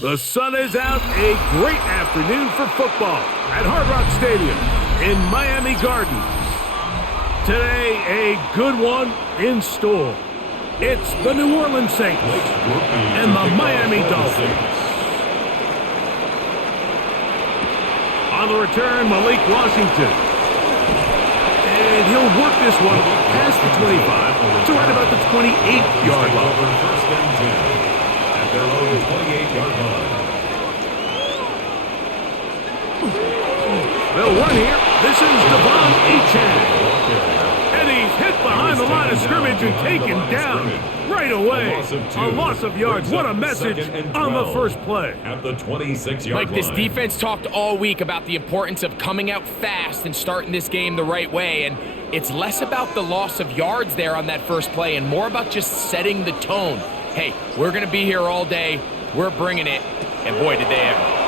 The sun is out. A great afternoon for football at Hard Rock Stadium in Miami Gardens. Today, a good one in store. It's the New Orleans Saints and the Miami Dolphins. On the return, Malik Washington. And he'll work this one past the 25 to right about the 28-yard line. First and 10 at their own 28-yard line. They'll run here. This is Devon Achane. And he's hit behind the line of scrimmage and taken down right away. A loss of yards. What a message on the first play. At the 26-yard line. This defense talked all week about the importance of coming out fast and starting this game the right way. And it's less about the loss of yards there on that first play and more about just setting the tone. Hey, we're going to be here all day. We're bringing it. And boy, did they ever.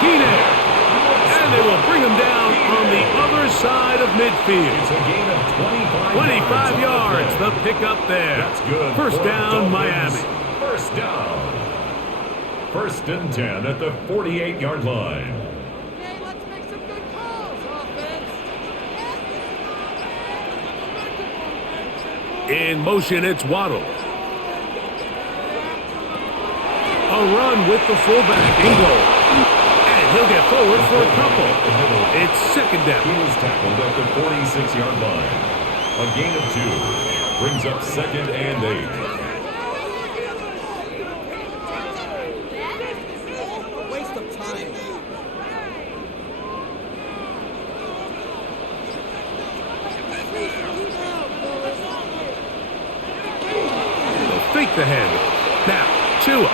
And they will bring him down on the other side of midfield. It's a gain of 25 yards. The pickup there. That's good. First down, Miami. First down. First and 10 at the 48-yard line. Okay, let's make some good calls, offense. In motion, it's Waddle. A run with the fullback in goal. He'll get forward for a couple. It's second down. He was tackled at the 46-yard line. A gain of 2 brings up second and 8. Waste of time. They'll fake the handoff. Now, Tua.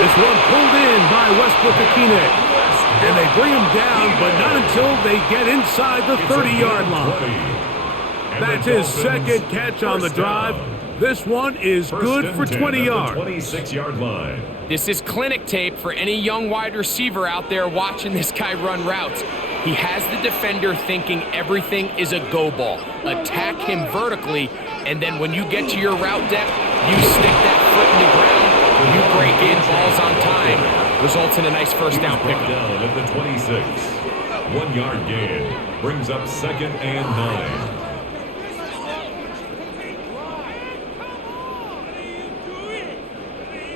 This one pulled in by Westbrook-Ikhine. And they bring him down, but not until they get inside the 30-yard line. That's his second catch on the drive. This one is good for 20 yards. 26-yard line. This is clinic tape for any young wide receiver out there watching this guy run routes. He has the defender thinking everything is a go ball. Attack him vertically, and then when you get to your route depth, you stick that foot in the ground. You break in, balls on time, results in a nice first down pickup. Down at the 26. 1 yard gain brings up second and 9.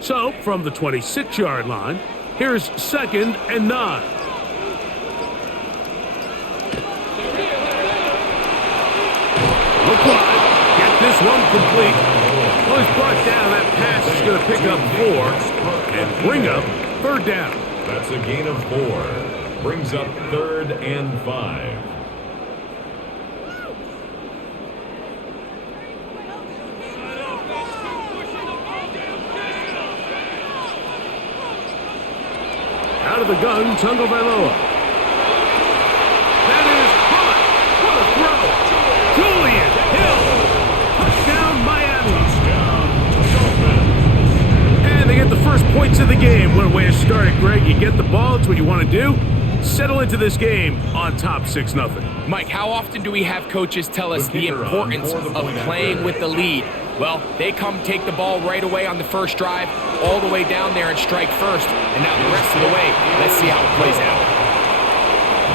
So, from the 26-yard line, here's second and 9. Look wide. Get this one complete. Well, he's brought down. That pass is going to pick up 4 and bring up third down. That's a gain of 4. Brings up third and 5. Out of the gun, Tungo Vailoa. That is caught. What a throw. Julian Hill. Touchdown, Miami. And they get the first points of the game. What a way to start it, Greg. You get the ball. It's what you want to do. Settle into this game on top 6-0. Mike, how often do we have coaches tell us the importance of playing with the lead? Well, they come take the ball right away on the first drive, all the way down there and strike first. And now the rest of the way, let's see how it plays out.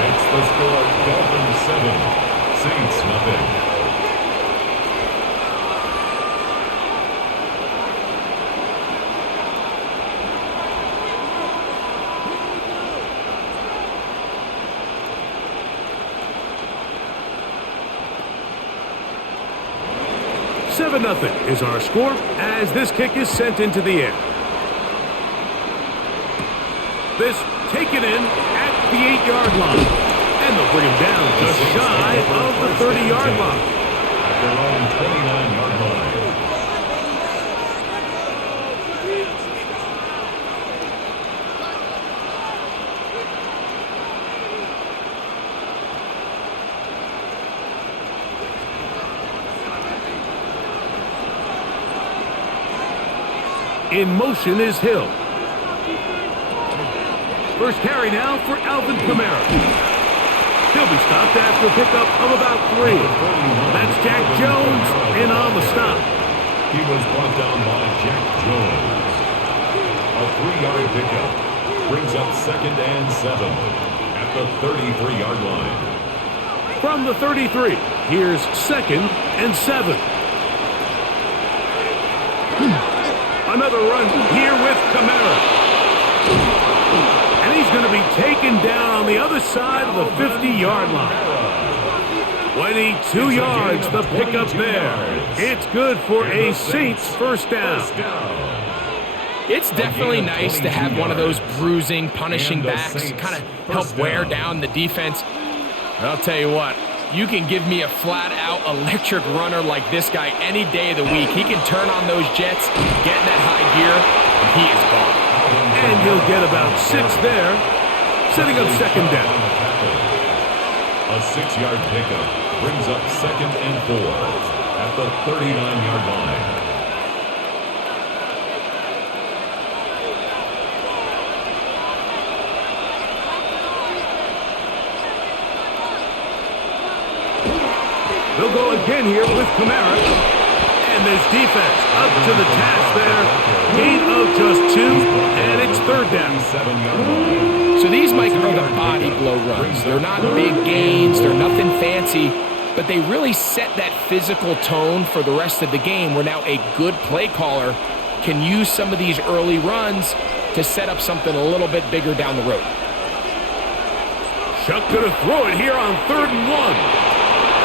It's the score, Dolphins 7, Saints nothing. Nothing is our score as this kick is sent into the air. This taken in at the 8-yard line. And they'll bring him down just shy of the 30-yard line. At their own 29-yard line. In motion is Hill. First carry now for Alvin Kamara. He'll be stopped after a pickup of about 3. That's Jack Jones in on the stop. He was brought down by Jack Jones. A 3-yard pickup brings up 2nd and 7 at the 33-yard line. From the 33, here's 2nd and 7. Another run here with Kamara. And he's going to be taken down on the other side of the 50-yard line. 22 yards, the pickup there. It's good for a Saints first down. It's definitely nice to have one of those bruising, punishing backs kind of help wear down the defense. I'll tell you what, you can give me a flat-out electric runner like this guy any day of the week. He can turn on those jets, get in that high gear, and he is gone. And he'll get about 6 there, setting up 2nd down. A 6-yard pickup brings up 2nd and 4 at the 39-yard line. They'll go again here with Kamara. And this defense up to the task there. Gain of just 2, and it's 3rd down. So these might be the body blow runs. They're not big gains. They're nothing fancy. But they really set that physical tone for the rest of the game where now a good play caller can use some of these early runs to set up something a little bit bigger down the road. Chuck going to throw it here on 3rd and 1.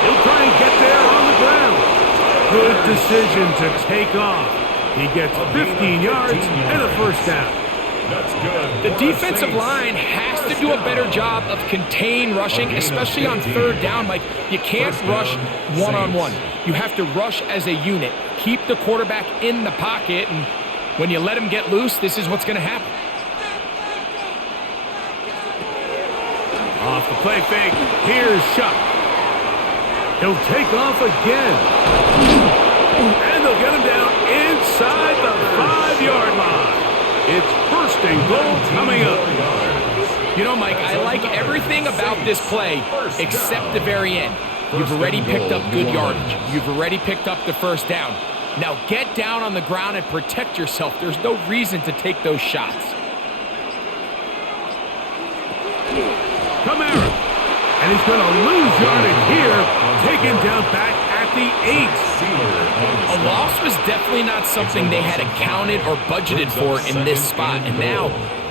He'll try and get there on the ground. Good decision to take off. He gets 15 yards and a first down. That's good. The defensive line has to do a better job of contain rushing, especially on 3rd down. Like, you can't rush one-on-one. You have to rush as a unit. Keep the quarterback in the pocket, and when you let him get loose, this is what's going to happen. Off the play fake, here's Chuck. He'll take off again. And they'll get him down inside the 5-yard line. It's 1st and goal coming up. You know, Mike, I like everything about this play except the very end. You've already picked up good yardage. You've already picked up the first down. Now get down on the ground and protect yourself. There's no reason to take those shots. Kamara. And he's going to lose yardage here. Taken down back at the 8. A loss was definitely not something they had accounted or budgeted for in this spot. And now,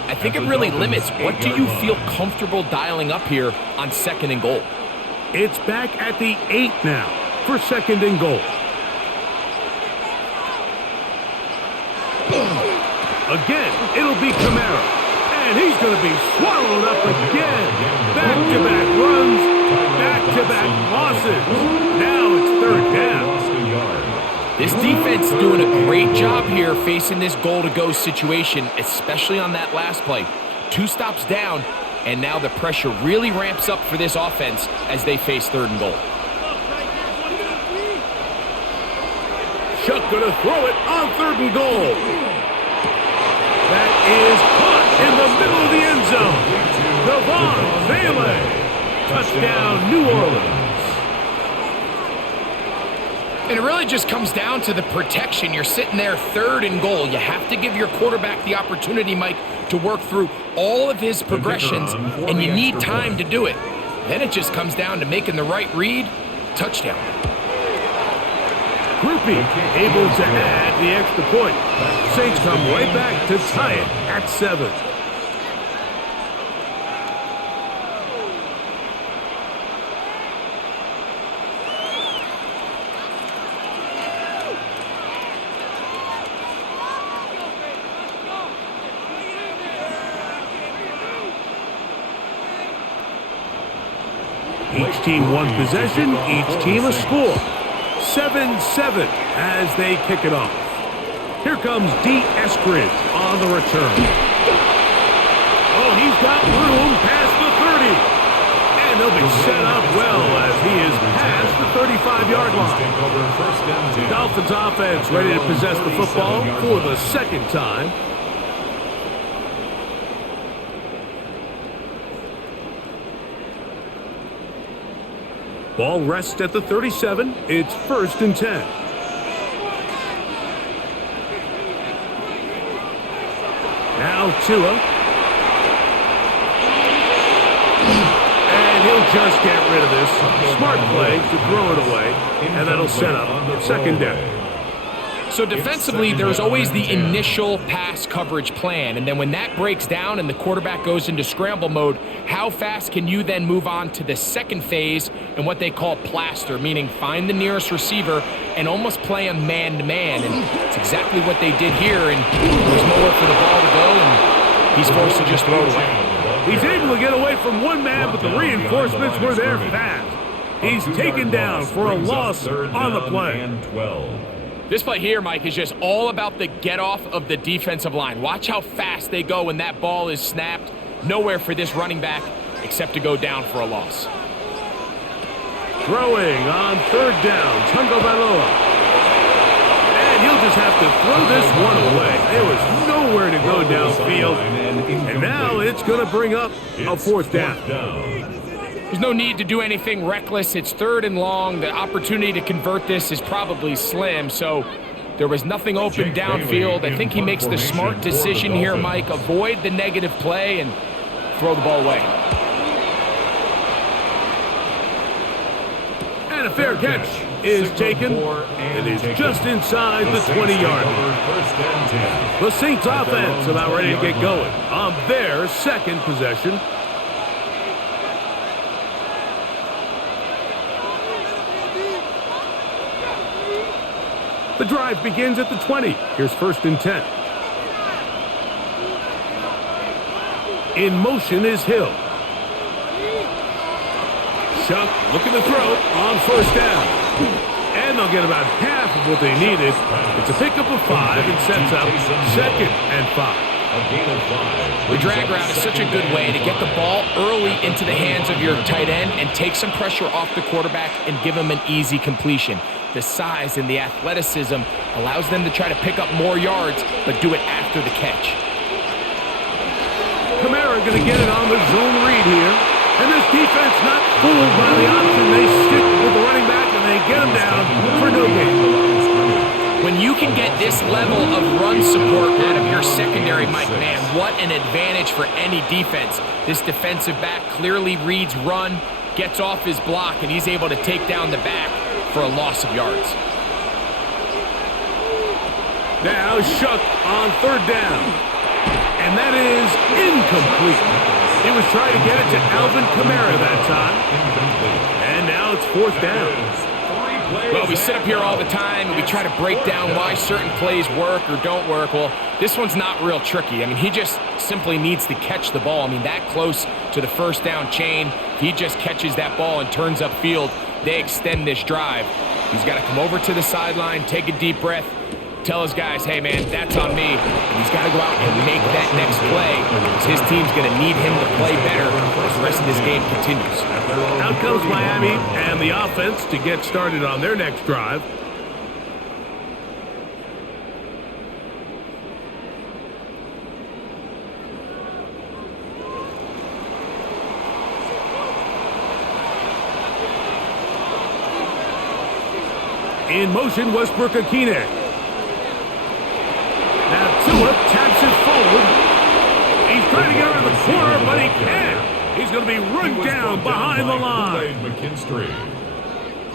I think it really limits what do you feel comfortable dialing up here on 2nd and goal. It's back at the 8 now for 2nd and goal. Again, it'll be Kamara. And he's going to be swallowed up again. Back-to-back runs, back-to-back losses. Now it's 3rd down. This defense doing a great job here facing this goal-to-go situation, especially on that last play. 2 stops down, and now the pressure really ramps up for this offense as they face 3rd and goal. Chuck going to throw it on 3rd and goal. That is caught in the middle of the end zone. Devon Bailey. Touchdown, New Orleans. And it really just comes down to the protection. You're sitting there 3rd and goal. You have to give your quarterback the opportunity, Mike, to work through all of his progressions, and you need time to do it. Then it just comes down to making the right read. Touchdown. Groupie able to add the extra point. Saints come right back to tie it at 7. Each team one possession, each team a score. 7-7 as they kick it off. Here comes D. Eskridge on the return. Oh, he's got room past the 30. And he'll be set up well as he is past the 35-yard line. Dolphins offense ready to possess the football for the 2nd time. Ball rests at the 37. It's 1st and 10. Now Tua. And he'll just get rid of this. Smart play to throw it away. And that'll set up 2nd down. So defensively, there's always the initial pass coverage plan, and then when that breaks down and the quarterback goes into scramble mode, how fast can you then move on to the second phase and what they call plaster, meaning find the nearest receiver and almost play a man-to-man, and it's exactly what they did here, and there's nowhere for the ball to go, and he's forced to just throw it away. He's able to get away from one man, but the reinforcements were there fast. He's taken down for a loss on the play. This play here, Mike, is just all about the get-off of the defensive line. Watch how fast they go when that ball is snapped. Nowhere for this running back except to go down for a loss. Throwing on 3rd down, Tungo Bailoa. And he'll just have to throw this one away. There was nowhere to go downfield. And now it's going to bring up a 4th down. There's no need to do anything reckless. It's 3rd and long. The opportunity to convert this is probably slim, so there was nothing open downfield. I think he makes the smart decision here, Mike. Avoid the negative play and throw the ball away. And a fair catch is taken. It is just inside the 20-yard line. The Saints offense about ready to get going on their 2nd possession. The drive begins at the 20. Here's 1st and 10. In motion is Hill. Shuck looking to throw on 1st down. And they'll get about half of what they needed. It's a pickup of 5 and sets up 2nd and 5. The drag route is such a good way to get the ball early into the hands of your tight end and take some pressure off the quarterback and give him an easy completion. The size and the athleticism allows them to try to pick up more yards, but do it after the catch. Kamara going to get it on the zone read here. And this defense not fooled by the option. They stick with the running back and they get him down for no gain. When you can get this level of run support out of your secondary, Mike, man, what an advantage for any defense. This defensive back clearly reads run, gets off his block, and he's able to take down the back for a loss of yards. Now Shuck on 3rd down. And that is incomplete. He was trying to get it to Alvin Kamara that time. And now it's 4th down. Well, we sit up here all the time and we try to break down why certain plays work or don't work. Well, this one's not real tricky. I mean, he just simply needs to catch the ball. I mean, that close to the 1st down chain, if he just catches that ball and turns upfield, they extend this drive. He's got to come over to the sideline, take a deep breath, tell his guys, hey, man, that's on me. And he's got to go out and make that next play because his team's going to need him to play better as the rest of this game continues. Out comes Miami and the offense to get started on their next drive. In motion, Westbrook-Akine. Now Tua taps it forward. He's trying to get around the corner, but he can't. He's going to be run down behind the line.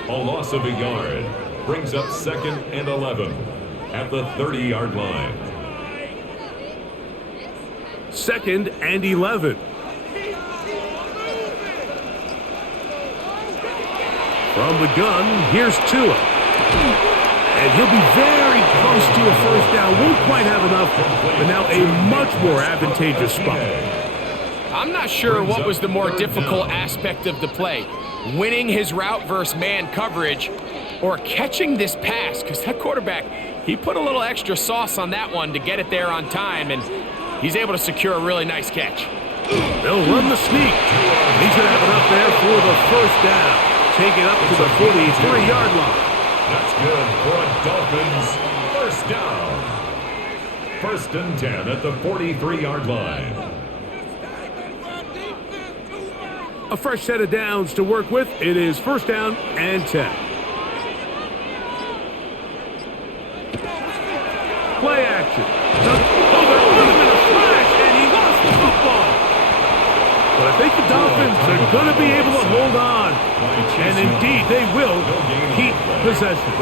A loss of a yard brings up 2nd and 11 at the 30-yard line. 2nd and 11. From the gun, here's Tua. And he'll be very close to a 1st down. Won't quite have enough, but now a much more advantageous spot. I'm not sure what was the more difficult aspect of the play. Winning his route versus man coverage or catching this pass, because that quarterback, he put a little extra sauce on that one to get it there on time, and he's able to secure a really nice catch. They'll run the sneak. He's going to have enough there for the 1st down. Take it up to the 43-yard line. That's good for a Dolphins 1st down. 1st and 10 at the 43-yard line. A fresh set of downs to work with. It is first down and 10. Play action. Oh, they're on him in a flash, and he lost the football. But I think the Dolphins are going to be able to hold on. And indeed, they will keep possession.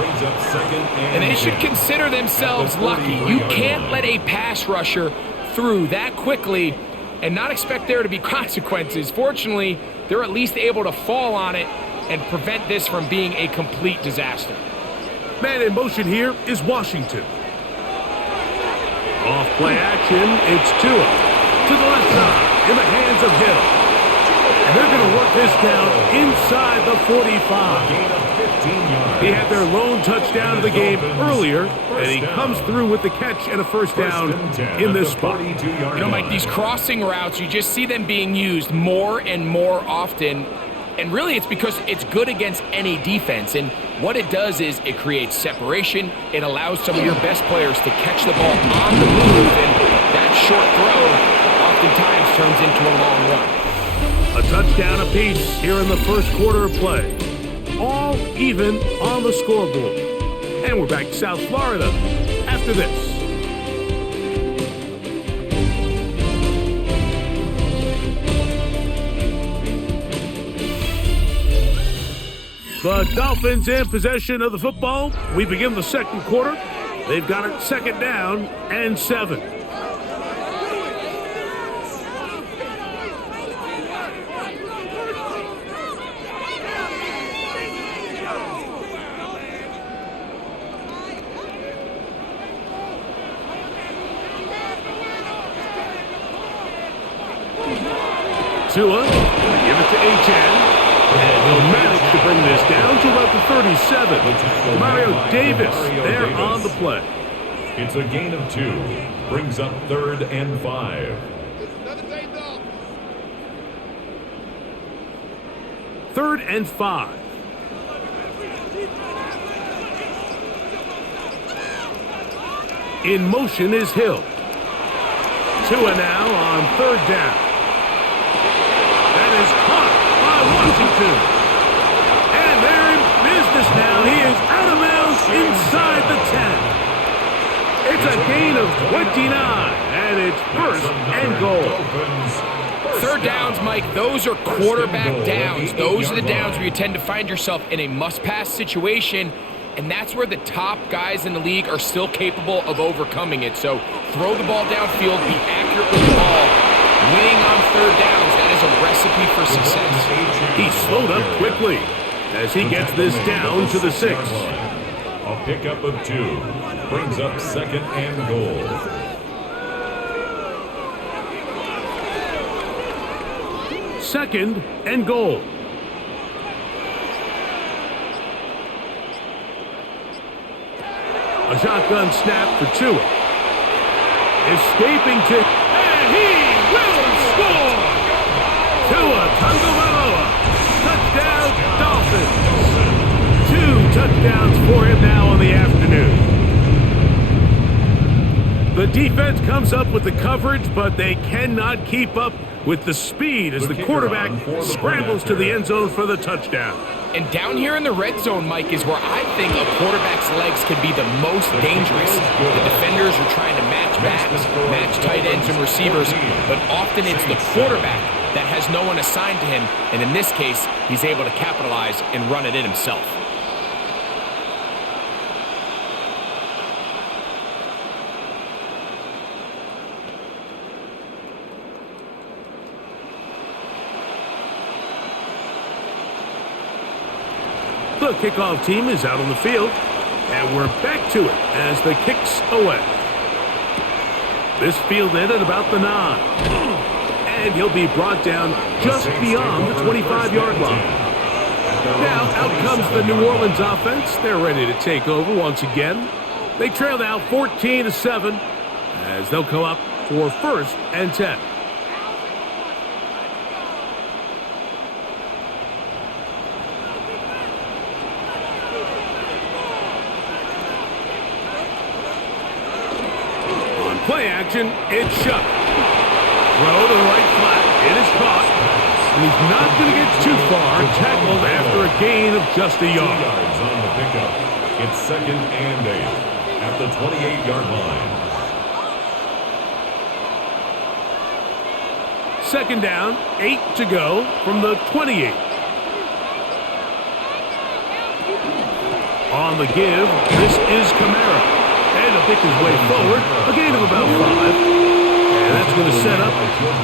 And they should consider themselves lucky. You can't let a pass rusher through that quickly and not expect there to be consequences. Fortunately, they're at least able to fall on it and prevent this from being a complete disaster. Man in motion here is Washington. Off play action, it's Tua. To the left side, in the hands of Hill. And they're going to work this down inside the 45. He had their lone touchdown of the game earlier, and he comes through with the catch and a first down in this spot. You know, Mike, these crossing routes, you just see them being used more and more often. And really, it's because it's good against any defense. And what it does is it creates separation. It allows some of your best players to catch the ball on the move. And that short throw oftentimes turns into a long run. A touchdown apiece here in the first quarter of play. All even on the scoreboard. And we're back to South Florida after this. The Dolphins in possession of the football. We begin the second quarter. They've got it second down and 7. Tua, give it to H.N. And he'll manage to bring this down to about the 37. Mario Davis there on the play. It's a gain of 2. Brings up 3rd and 5. 3rd and 5. In motion is Hill. Tua now on 3rd down. That is caught by Washington. And they're in business now. He is out of bounds inside the 10. It's a gain of 29, and it's first and goal. 3rd downs, Mike, those are quarterback downs. Those are the downs where you tend to find yourself in a must-pass situation, and that's where the top guys in the league are still capable of overcoming it. So throw the ball downfield, be accurate with the ball. Winning on 3rd downs, that is a recipe for success. He slowed up quickly as he gets this down to the 6. A pickup of 2. Brings up 2nd and goal. Second and goal. A shotgun snap for Tua. Escaping to... And he will score! Tua Tagovailoa. Touchdown, Dolphins. 2 touchdowns for him now on the afternoon. The defense comes up with the coverage, but they cannot keep up with the speed as the quarterback scrambles to the end zone for the touchdown. And down here in the red zone, Mike, is where I think a quarterback's legs can be the most dangerous. The defenders are trying to match backs, match tight ends and receivers, but often it's the quarterback that has no one assigned to him, and in this case, he's able to capitalize and run it in himself. The kickoff team is out on the field, and we're back to it as the kick's away. This fielded at about the 9. And he'll be brought down just beyond the 25-yard line. Now, out comes the New Orleans offense. They're ready to take over once again. They trail now 14-7 as they'll come up for 1st and 10. Play action, it's shut. Throw to the right flat, it is caught. And he's not going to get too far. Tackled after a gain of just a 2 yard. yards on the pickup. It's 2nd and 8 at the 28-yard line. 2nd down, 8 to go from the 28. On the give, this is Kamara. And he'll pick his way forward, a gain of about 5. And that's going to set up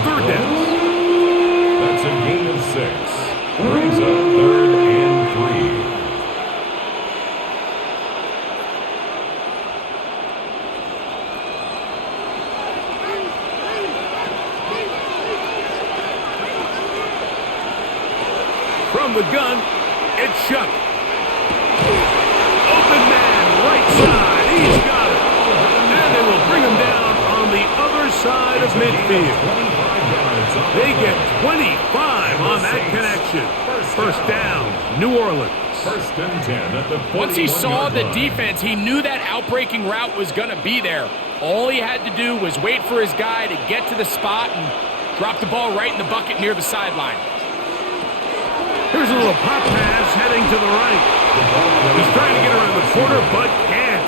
3rd down. That's a gain of 6. Brings up 3rd and 3. From the gun, it's Shuck. Open man, right side. He's got it. And they will bring him down on the other side of midfield. They get 25 on that connection. 1st down, New Orleans. 1st and 10 at the Once he saw 41-yard the line. defense, he knew that outbreaking route was going to be there. All he had to do was wait for his guy to get to the spot and drop the ball right in the bucket near the sideline. Here's a little pop pass heading to the right. He's trying to get around the corner, but can't.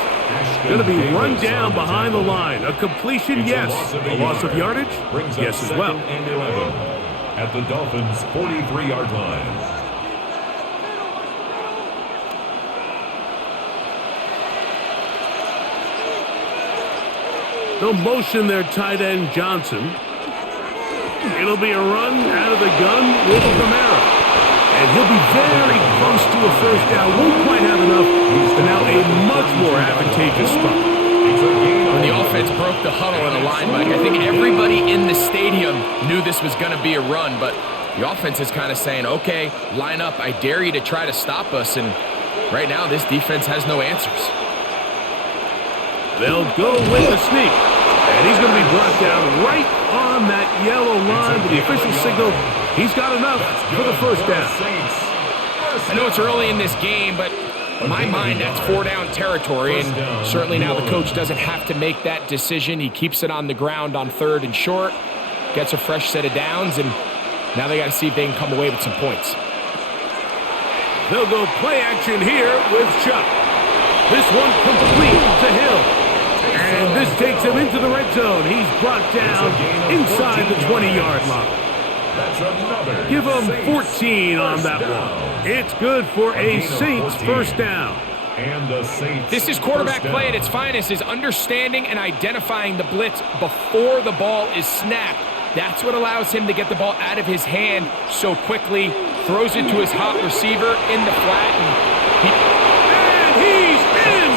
Going to be run down behind the line. A completion, yes. A loss of yardage, Brings yes up as well. 2nd and 11 at the Dolphins' 43-yard line. They'll motion their tight end, Johnson. It'll be a run out of the gun with Kamara. And he'll be very close to a 1st down. Won't quite have enough, but now a much more advantageous spot. When the offense broke the huddle in a line, Mike, I think everybody in the stadium knew this was going to be a run, but the offense is kind of saying, okay, line up. I dare you to try to stop us, and right now this defense has no answers. They'll go with the sneak. And he's going to be brought down right on that yellow line with the official signal. He's got enough for the 1st down. I know it's early in this game, but in my mind, that's 4-down territory, and certainly now the coach doesn't have to make that decision. He keeps it on the ground on 3rd and short, gets a fresh set of downs, and now they got to see if they can come away with some points. They'll go play action here with Chuck. This one complete to Hill. And this takes him into the red zone. He's brought down inside the 20-yard line. That's another. Give him Saints 14 on that down. one. It's good for a Saints 14. 1st down. And the Saints. This is quarterback 1st play down. at its finest, is understanding and identifying the blitz before the ball is snapped. That's what allows him to get the ball out of his hand so quickly, throws it to his hot receiver in the flat, And he's in!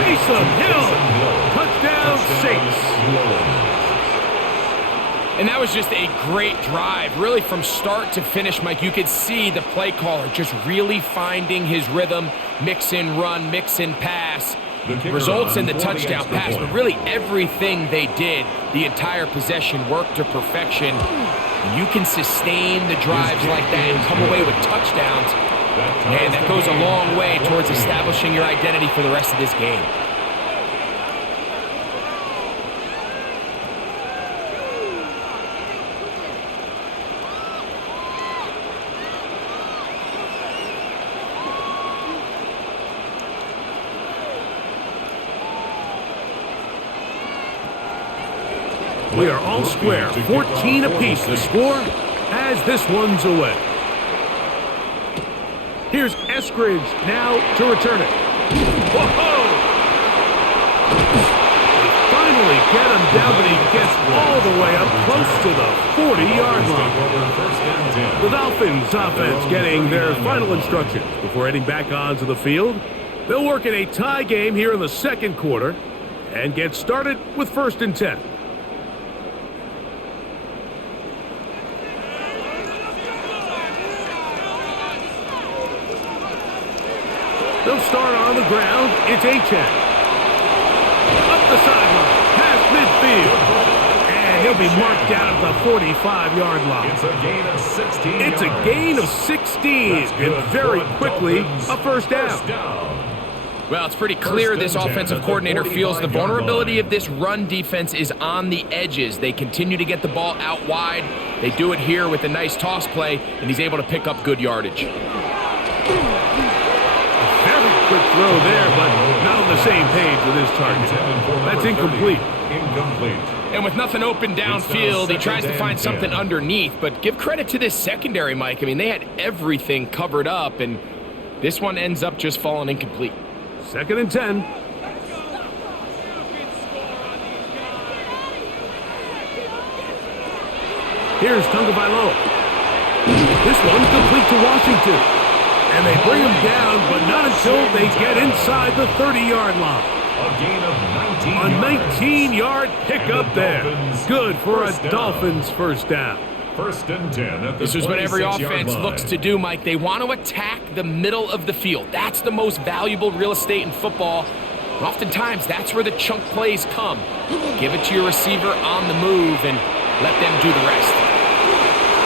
Taysom Hill, touchdown Saints. and that was just a great drive, really from start to finish, Mike. You could see the play caller just really finding his rhythm, mix in run, mix in pass, results in the touchdown pass, but really everything they did, the entire possession worked to perfection. You can sustain the drives like that and come away with touchdowns. Man, that goes a long way towards establishing your identity for the rest of this game. We are all square, 14 apiece the score as this one's away. Here's Eskridge now to return it. Whoa! They finally get him down, but he gets all the way up close to the 40-yard line. The Dolphins offense getting their final instructions before heading back onto the field. They'll work in a tie game here in the 2nd quarter and get started with 1st and 10. They'll start on the ground. It's Achane. Up the sideline, past midfield. And he'll be marked down at the 45-yard line. It's a gain of 16 It's a yards. gain of 16. And very quickly, a first down. Well, it's pretty clear this offensive coordinator feels the vulnerability of this run defense is on the edges. They continue to get the ball out wide. They do it here with a nice toss play, and he's able to pick up good yardage. Very quick throw there, but not on the same page with his target. That's incomplete. And with nothing open downfield, he tries to find something underneath, but give credit to this secondary, Mike. I mean, they had everything covered up, and this one ends up just falling incomplete. 2nd and 10. Here's Tagovailoa. This one complete to Washington. And they bring him down, but not until they get inside the 30-yard line. A gain of 19 A 19-yard pickup there. Good for a Dolphins first down. 1st and 10 at the This is what every 26-yard offense line. looks to do, Mike. They want to attack the middle of the field. That's the most valuable real estate in football. And oftentimes, that's where the chunk plays come. Give it to your receiver on the move and let them do the rest.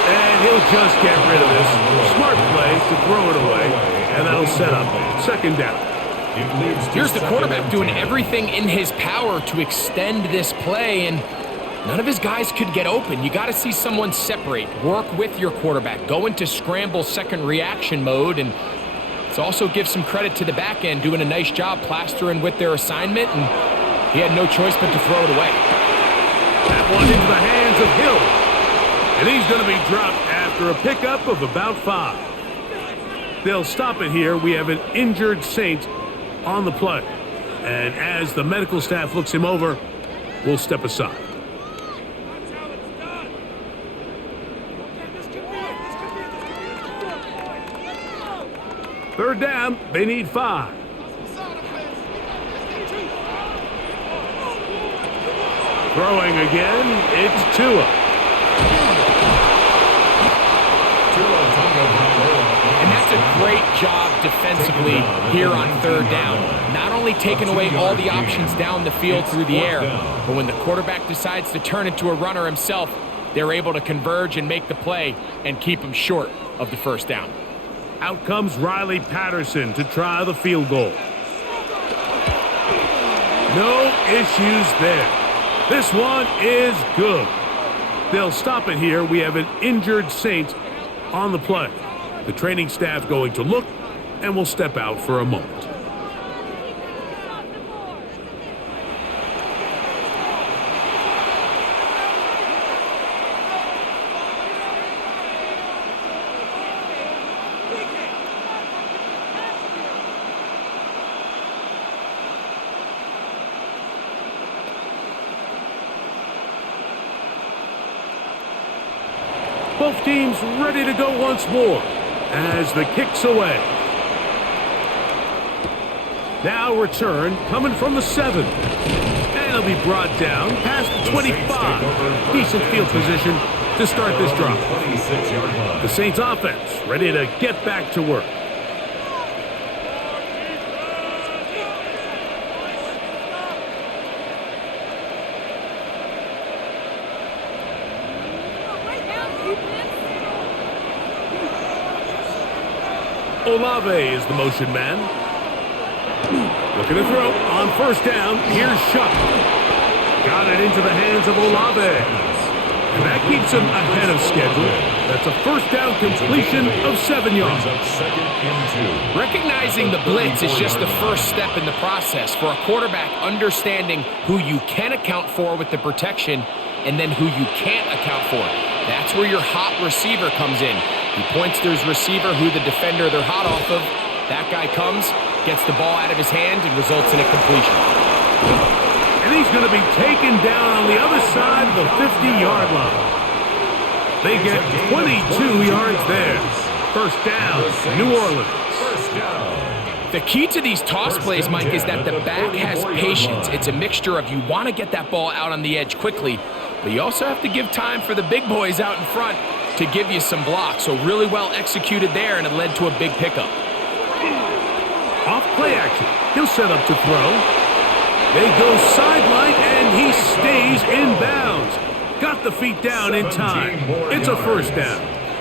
And he'll just get rid of this. Smart play to throw it away. And that'll set up 2nd down. Here's the quarterback doing everything in his power to extend this play, and none of his guys could get open. You got to see someone separate, work with your quarterback, go into scramble second reaction mode, and let's also give some credit to the back end doing a nice job plastering with their assignment, and he had no choice but to throw it away. That one into the hands of Hill. And he's going to be dropped after a pickup of about 5. They'll stop it here. We have an injured Saint on the play. And as the medical staff looks him over, we'll step aside. Third down, they need 5. Throwing again, it's Tua. And that's a great job defensively here on 3rd down. Not only taking away all the options down the field through the air, but when the quarterback decides to turn into a runner himself, they're able to converge and make the play and keep him short of the 1st down. Out comes Riley Patterson to try the field goal. No issues there. This one is good. They'll stop it here. We have an injured Saint on the play. The training staff going to look, and we'll step out for a moment. Both teams ready to go once more as the kick's away. Now return coming from the 7. And it'll be brought down past the 25. Decent field position to start this drive. The Saints offense ready to get back to work. Olave is the motion man. Looking to throw on 1st down. Here's Shuck. Got it into the hands of Olave. And that keeps him ahead of schedule. That's a 1st down completion of 7 yards. Recognizing the blitz is just the first step in the process for a quarterback understanding who you can account for with the protection and then who you can't account for. That's where your hot receiver comes in. He points to his receiver, who the defender they're hot off of. That guy comes, gets the ball out of his hand, and results in a completion. And he's going to be taken down on the other side of the 50-yard line. They get 22 yards there. 1st down, New Orleans. The key to these toss plays, Mike, is that the back has patience. It's a mixture of you want to get that ball out on the edge quickly, but you also have to give time for the big boys out in front to give you some blocks. So really well executed there, and it led to a big pickup. Off play action. He'll set up to throw. They go sideline, and he stays in bounds. Got the feet down in time. It's a 1st down.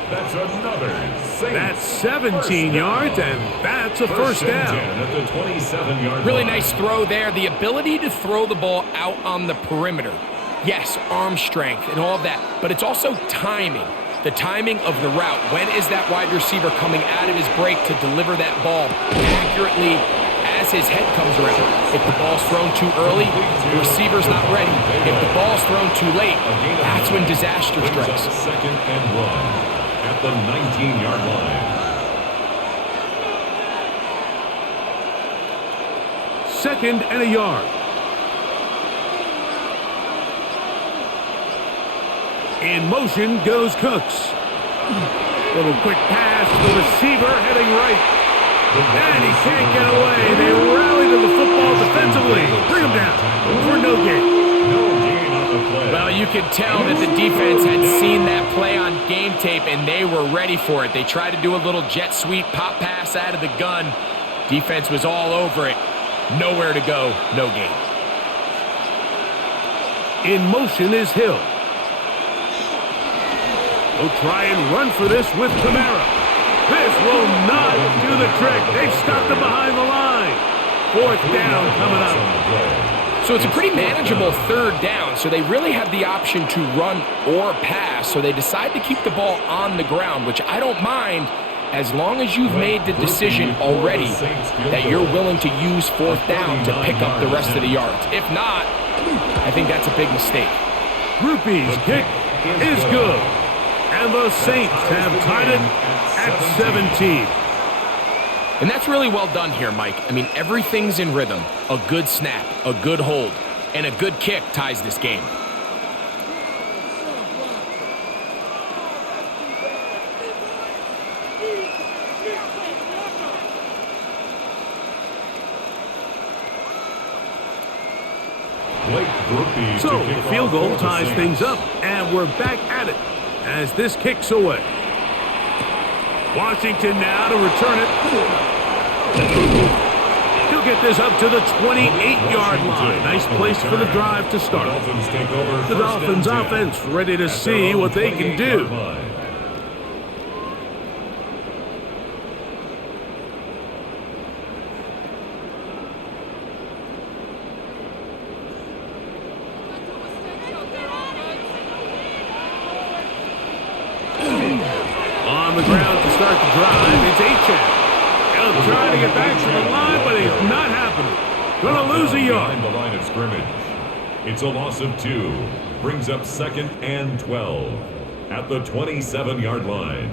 That's another Saints. That's 17 yards, and that's a 1st down. At the 27-yard Really line. nice throw there. The ability to throw the ball out on the perimeter. Yes, arm strength and all of that, but it's also timing. The timing of the route. When is that wide receiver coming out of his break to deliver that ball accurately as his head comes around? If the ball's thrown too early, the receiver's not ready. If the ball's thrown too late, that's when disaster strikes. Second and 1 at the 19-yard line. Second and a yard. In motion goes Cooks. Little quick pass to the receiver heading right. And he can't get away. They rally to the football defensively. Bring him down for no gain. No gain on the play. Well, you could tell that the defense had seen that play on game tape, and they were ready for it. They tried to do a little jet sweep pop pass out of the gun. Defense was all over it. Nowhere to go, no gain. In motion is Hill. He'll try and run for this with Kamara. This will not do the trick. They've stopped him behind the line. Fourth down coming up. So it's a pretty manageable third down, so they really have the option to run or pass, so they decide to keep the ball on the ground, which I don't mind as long as you've made the decision already that you're willing to use fourth down to pick up the rest of the yards. If not, I think that's a big mistake. Groupie's kick is good. And the Saints have tied it at 17. And that's really well done here, Mike. I mean, everything's in rhythm. A good snap, a good hold, and a good kick ties this game. So the field goal ties things up, and we're back at it as this kicks away. Washington now to return it. He'll get this up to the 28-yard line. Nice place for the drive to start. The Dolphins offense ready to see what they can do. On the ground to start the drive, it's Achane. He'll try to get back to the line, but it's not happening. Gonna lose a yard. Behind the line of scrimmage. It's a loss of 2. Brings up 2nd and 12 at the 27-yard line.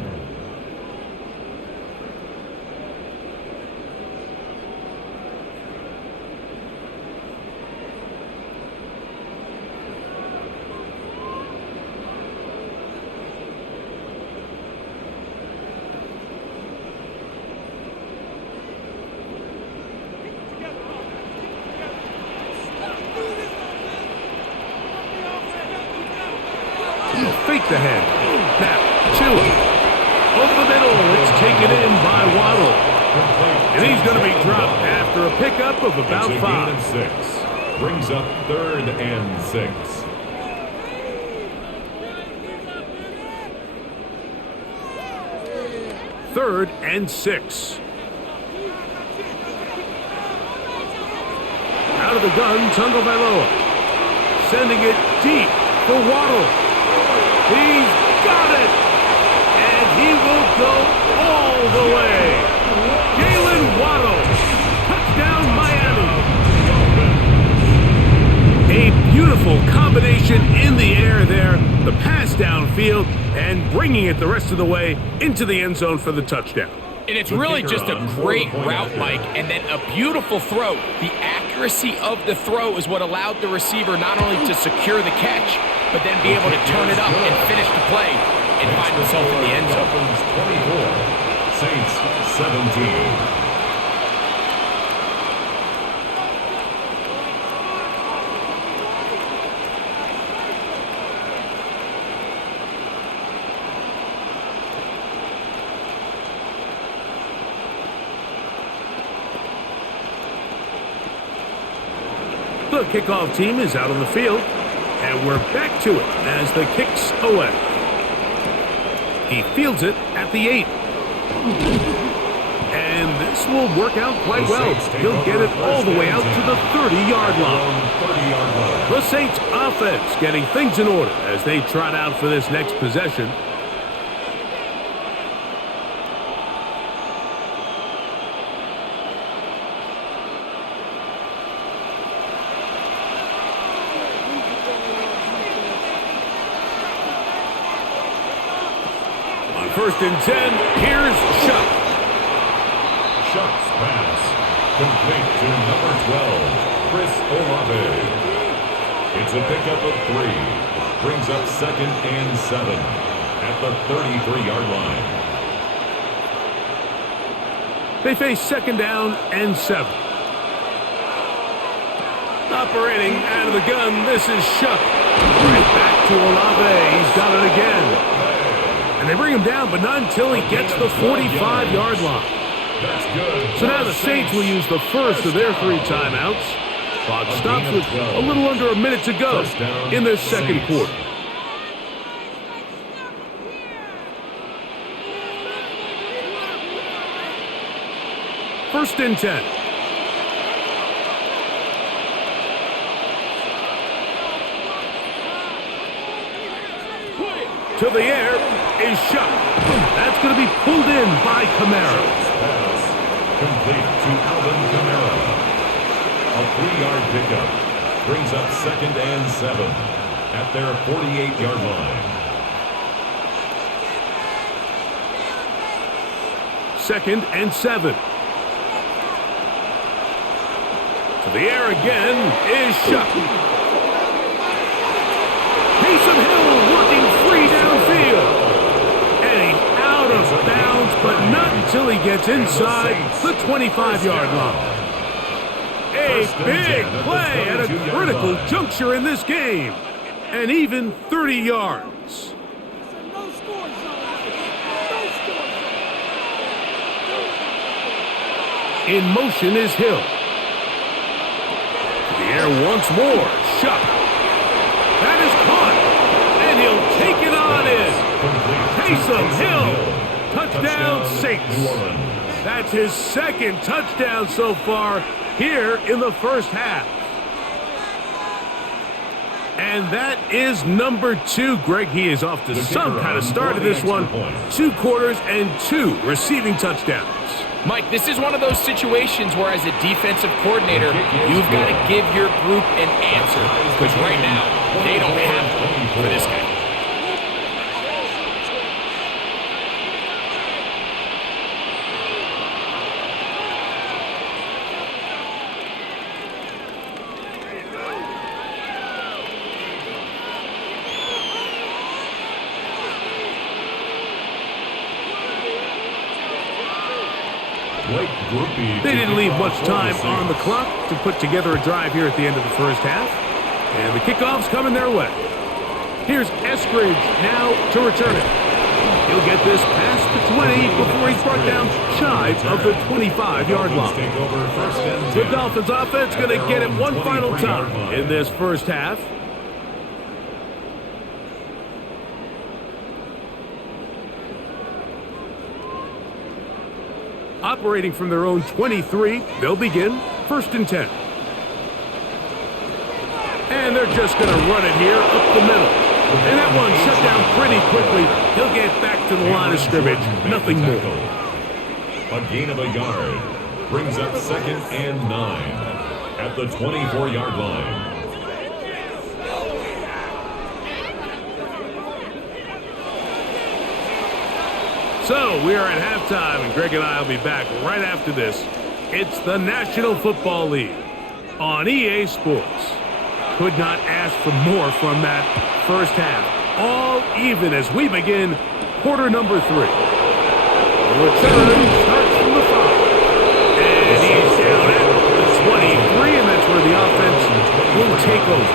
Fake the head. Now, Tua. Over the middle. It's taken in by Waddle. And he's going to be dropped after a pickup of about 5. It's a gain of 6. Brings up 3rd and 6. Third and 6. Out of the gun, Tagovailoa. Sending it deep for Waddle. He's got it! And he will go all the way. Jalen Waddle. Touchdown, Miami. A beautiful combination in the air there. The pass downfield and bringing it the rest of the way into the end zone for the touchdown. And it's really just a great route, Mike, and then a beautiful throw. The accuracy of the throw is what allowed the receiver not only to secure the catch, but then be able to turn it up and finish the play and find himself in the end zone. Dolphins 24, Saints 17. The kickoff team is out on the field, and we're back to it as the kick's away. He fields it at the 8. And this will work out quite well. He'll get it all the way out to the 30-yard line. The Saints offense getting things in order as they trot out for this next possession. On 1st and 10, here's Shuck. Shuck's pass complete to number 12, Chris Olave. It's a pickup of 3. Brings up 2nd and 7 at the 33-yard line. They face 2nd down and 7. Operating out of the gun, this is Shuck. Right back to Olave. He's got it again. And they bring him down, but not until he gets the 45-yard line. That's good. So now the Saints will use the first of their 3 timeouts. Clock stops with a little under a minute to go in this second quarter. First and 10. To the air is Shuck. That's going to be pulled in by Kamara. Pass complete to Alvin Kamara. A 3-yard pickup brings up 2nd and 7 at their 48-yard line. 2nd and 7. To the air again is Shuck. Taysom Hill working free downfield. And he's out of bounds, but not until he gets inside the 25-yard line. A big play at a critical juncture in this game. And even 30 yards. No score zone. No score zone. In motion is Hill. To the air once more. Shuck. That is caught. And he'll take it on in. Taysom Hill. Touchdown Saints. That's his 2nd touchdown so far here in the first half. And that is number 2. Greg, he is off to some kind of start of this one. 2 quarters and 2 receiving touchdowns. Mike, this is one of those situations where as a defensive coordinator, you've got to give your group an answer. Because right now, they don't have one for this guy. They didn't leave much time on the clock to put together a drive here at the end of the first half. And the kickoff's coming their way. Here's Eskridge now to return it. He'll get this past the 20 before he's brought down shy of the 25-yard line. The Dolphins offense going to get it one final time in this first half. Operating from their own 23, they'll begin 1st and 10. And they're just going to run it here up the middle. And that one shut down pretty quickly. He'll get back to the line of scrimmage. Nothing more. A gain of a yard brings up 2nd and 9 at the 24-yard line. So we are at halftime, and Greg and I will be back right after this. It's the National Football League on EA Sports. Could not ask for more from that first half. All even as we begin quarter number 3. The return starts from the 5. And he's down at the 23, and that's where the offense will take over.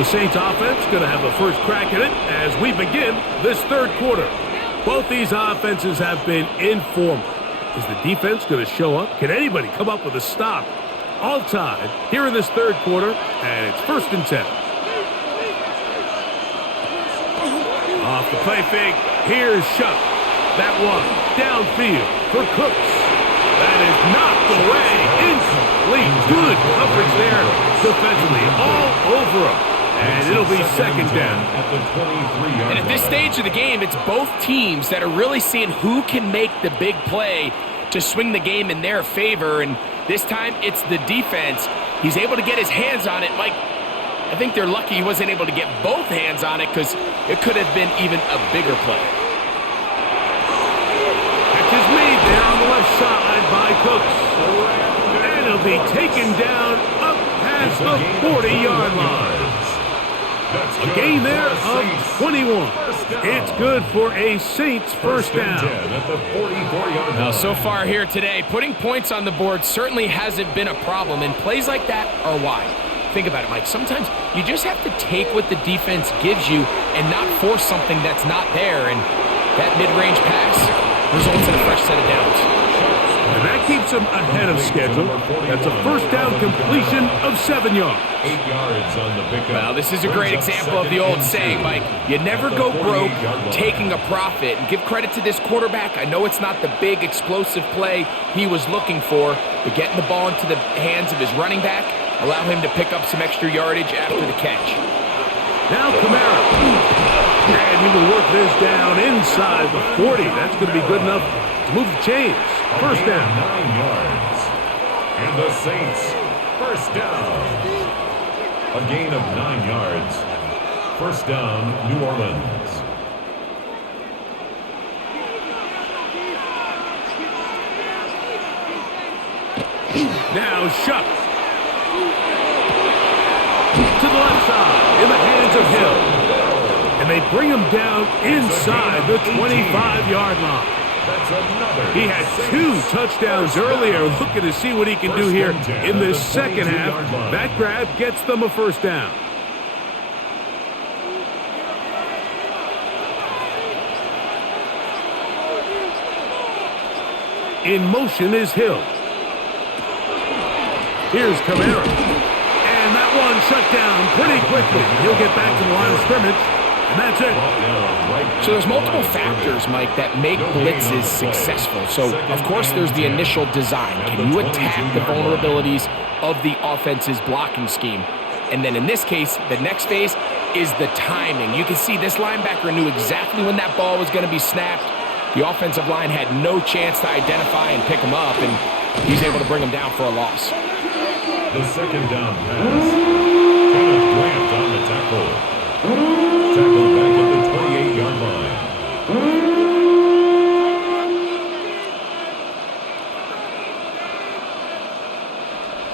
The Saints offense going to have the first crack at it as we begin this third quarter. Both these offenses have been informal. Is the defense going to show up? Can anybody come up with a stop? All tied here in this third quarter, and it's 1st and 10. Off the play fake, here's Shuck. That one downfield for Cooks. That is knocked away, incomplete. Good coverage there defensively, all over him. And it'll be second down. At the 23-yard And at this stage of the game, it's both teams that are really seeing who can make the big play to swing the game in their favor. And this time, it's the defense. He's able to get his hands on it. Mike, I think they're lucky he wasn't able to get both hands on it because it could have been even a bigger play. Catch is made there on the left side by Cooks. And he'll be taken down up past the 40-yard line. A gain there of 21. It's good for a Saints first down. Now, so far here today, putting points on the board certainly hasn't been a problem, and plays like that are why. Think about it, Mike. Sometimes you just have to take what the defense gives you and not force something that's not there, and that mid-range pass results in a fresh set of downs. And that keeps them ahead of schedule. That's a first down completion of 7 yards. 8 yards on the pickup. Well, this is a great example of the old saying, Mike. You never go broke taking a profit. And give credit to this quarterback. I know it's not the big explosive play he was looking for, but getting the ball into the hands of his running back allow him to pick up some extra yardage after the catch. Now Kamara. And he will work this down inside the 40. That's going to be good enough to move the chains. First down. 9 yards. And the Saints, first down. A gain of 9 yards. First down, New Orleans. Now Shuck. To the left side, in the hands of Hill. And they bring him down inside the 25-yard line. He had 2 touchdowns earlier. Looking to see what he can do here in the second half. That grab gets them a first down. In motion is Hill. Here's Kamara. And that one shut down pretty quickly. He'll get back to the line of scrimmage. And that's it. So there's multiple factors, Mike, that make blitzes successful. So, of course, there's the initial design. Can you attack the vulnerabilities of the offense's blocking scheme? And then in this case, the next phase is the timing. You can see this linebacker knew exactly when that ball was going to be snapped. The offensive line had no chance to identify and pick him up, and he's able to bring him down for a loss. The second down pass. Kenneth Grant on the tackle. Tackled back at the 28-yard line.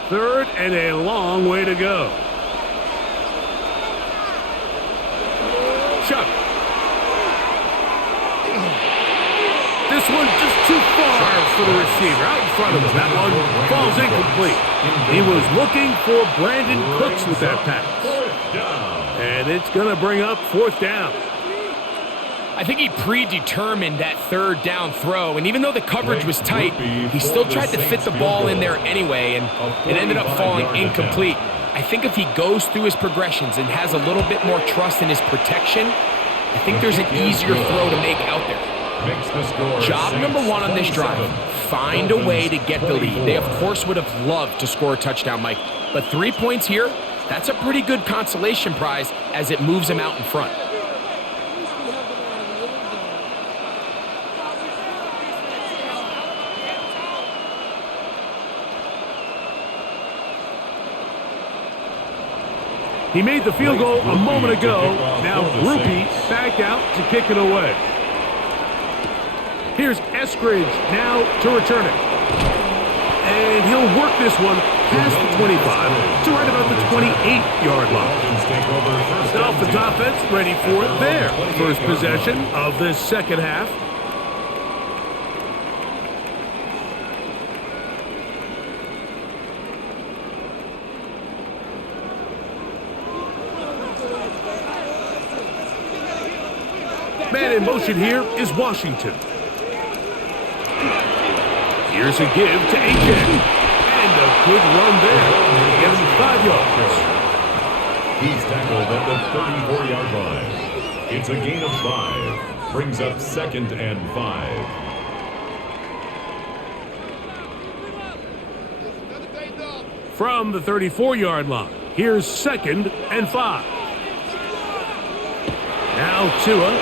Third and a long way to go. Chuck. This one just too far for the receiver. Out in front of him. That one falls incomplete. He was looking for Brandon Cooks with that pass. And it's going to bring up fourth down. I think he predetermined that third down throw, and even though the coverage was tight, he still tried to fit the ball in there anyway, and it ended up falling incomplete. I think if he goes through his progressions and has a little bit more trust in his protection, I think there's an easier throw to make out there. Job number 1 on this drive, find a way to get the lead. They, of course, would have loved to score a touchdown, Mike, but 3 points here, that's a pretty good consolation prize as it moves him out in front. He made the field goal a moment ago. Now Rupi back out to kick it away. Here's Eskridge now to return it. And he'll work this one past the 25 to right about the 28-yard line. The Dolphins offense ready for their first possession of this second half. Man in motion here is Washington. Here's a give to A.J. And a good run there. Get him 5 yards. He's tackled at the 34-yard line. It's a gain of 5. Brings up second and 5. From the 34-yard line, here's 2nd and 5. Now Tua.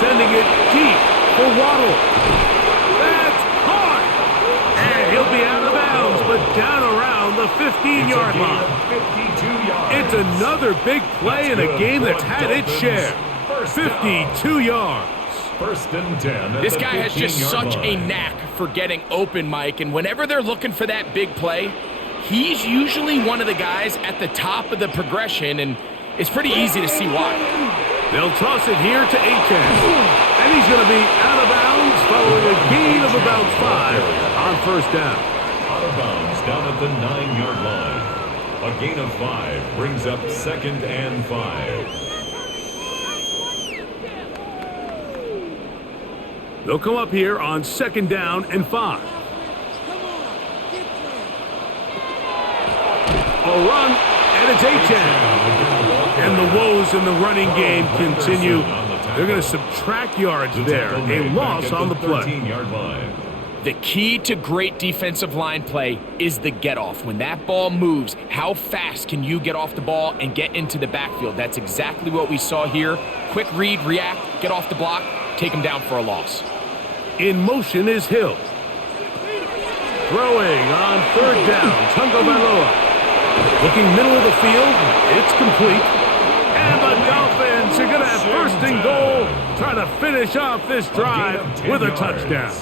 Sending it deep for Waddle. That's caught. And he'll be out of bounds, but down around the 15-yard line. 52 yards. It's another big play in a game that's had its share. 52 yards. 1st and 10. This guy has just such a knack for getting open, Mike, and whenever they're looking for that big play, he's usually one of the guys at the top of the progression, and it's pretty easy to see why. They'll toss it here to Aiken. And he's going to be out of bounds following a gain of about 5 on 1st down. Out of bounds down at the 9-yard line. A gain of 5 brings up 2nd and 5. They'll come up here on 2nd down and 5. A run, and it's Aiken. And the woes in the running game continue. They're going to subtract yards there. A loss on the play. The key to great defensive line play is the get-off. When that ball moves, how fast can you get off the ball and get into the backfield? That's exactly what we saw here. Quick read, react, get off the block, take him down for a loss. In motion is Hill. Throwing on 3rd down, Tagovailoa. Looking middle of the field, it's complete. And the Dolphins are going to have 1st and goal, trying to finish off this drive with a touchdown.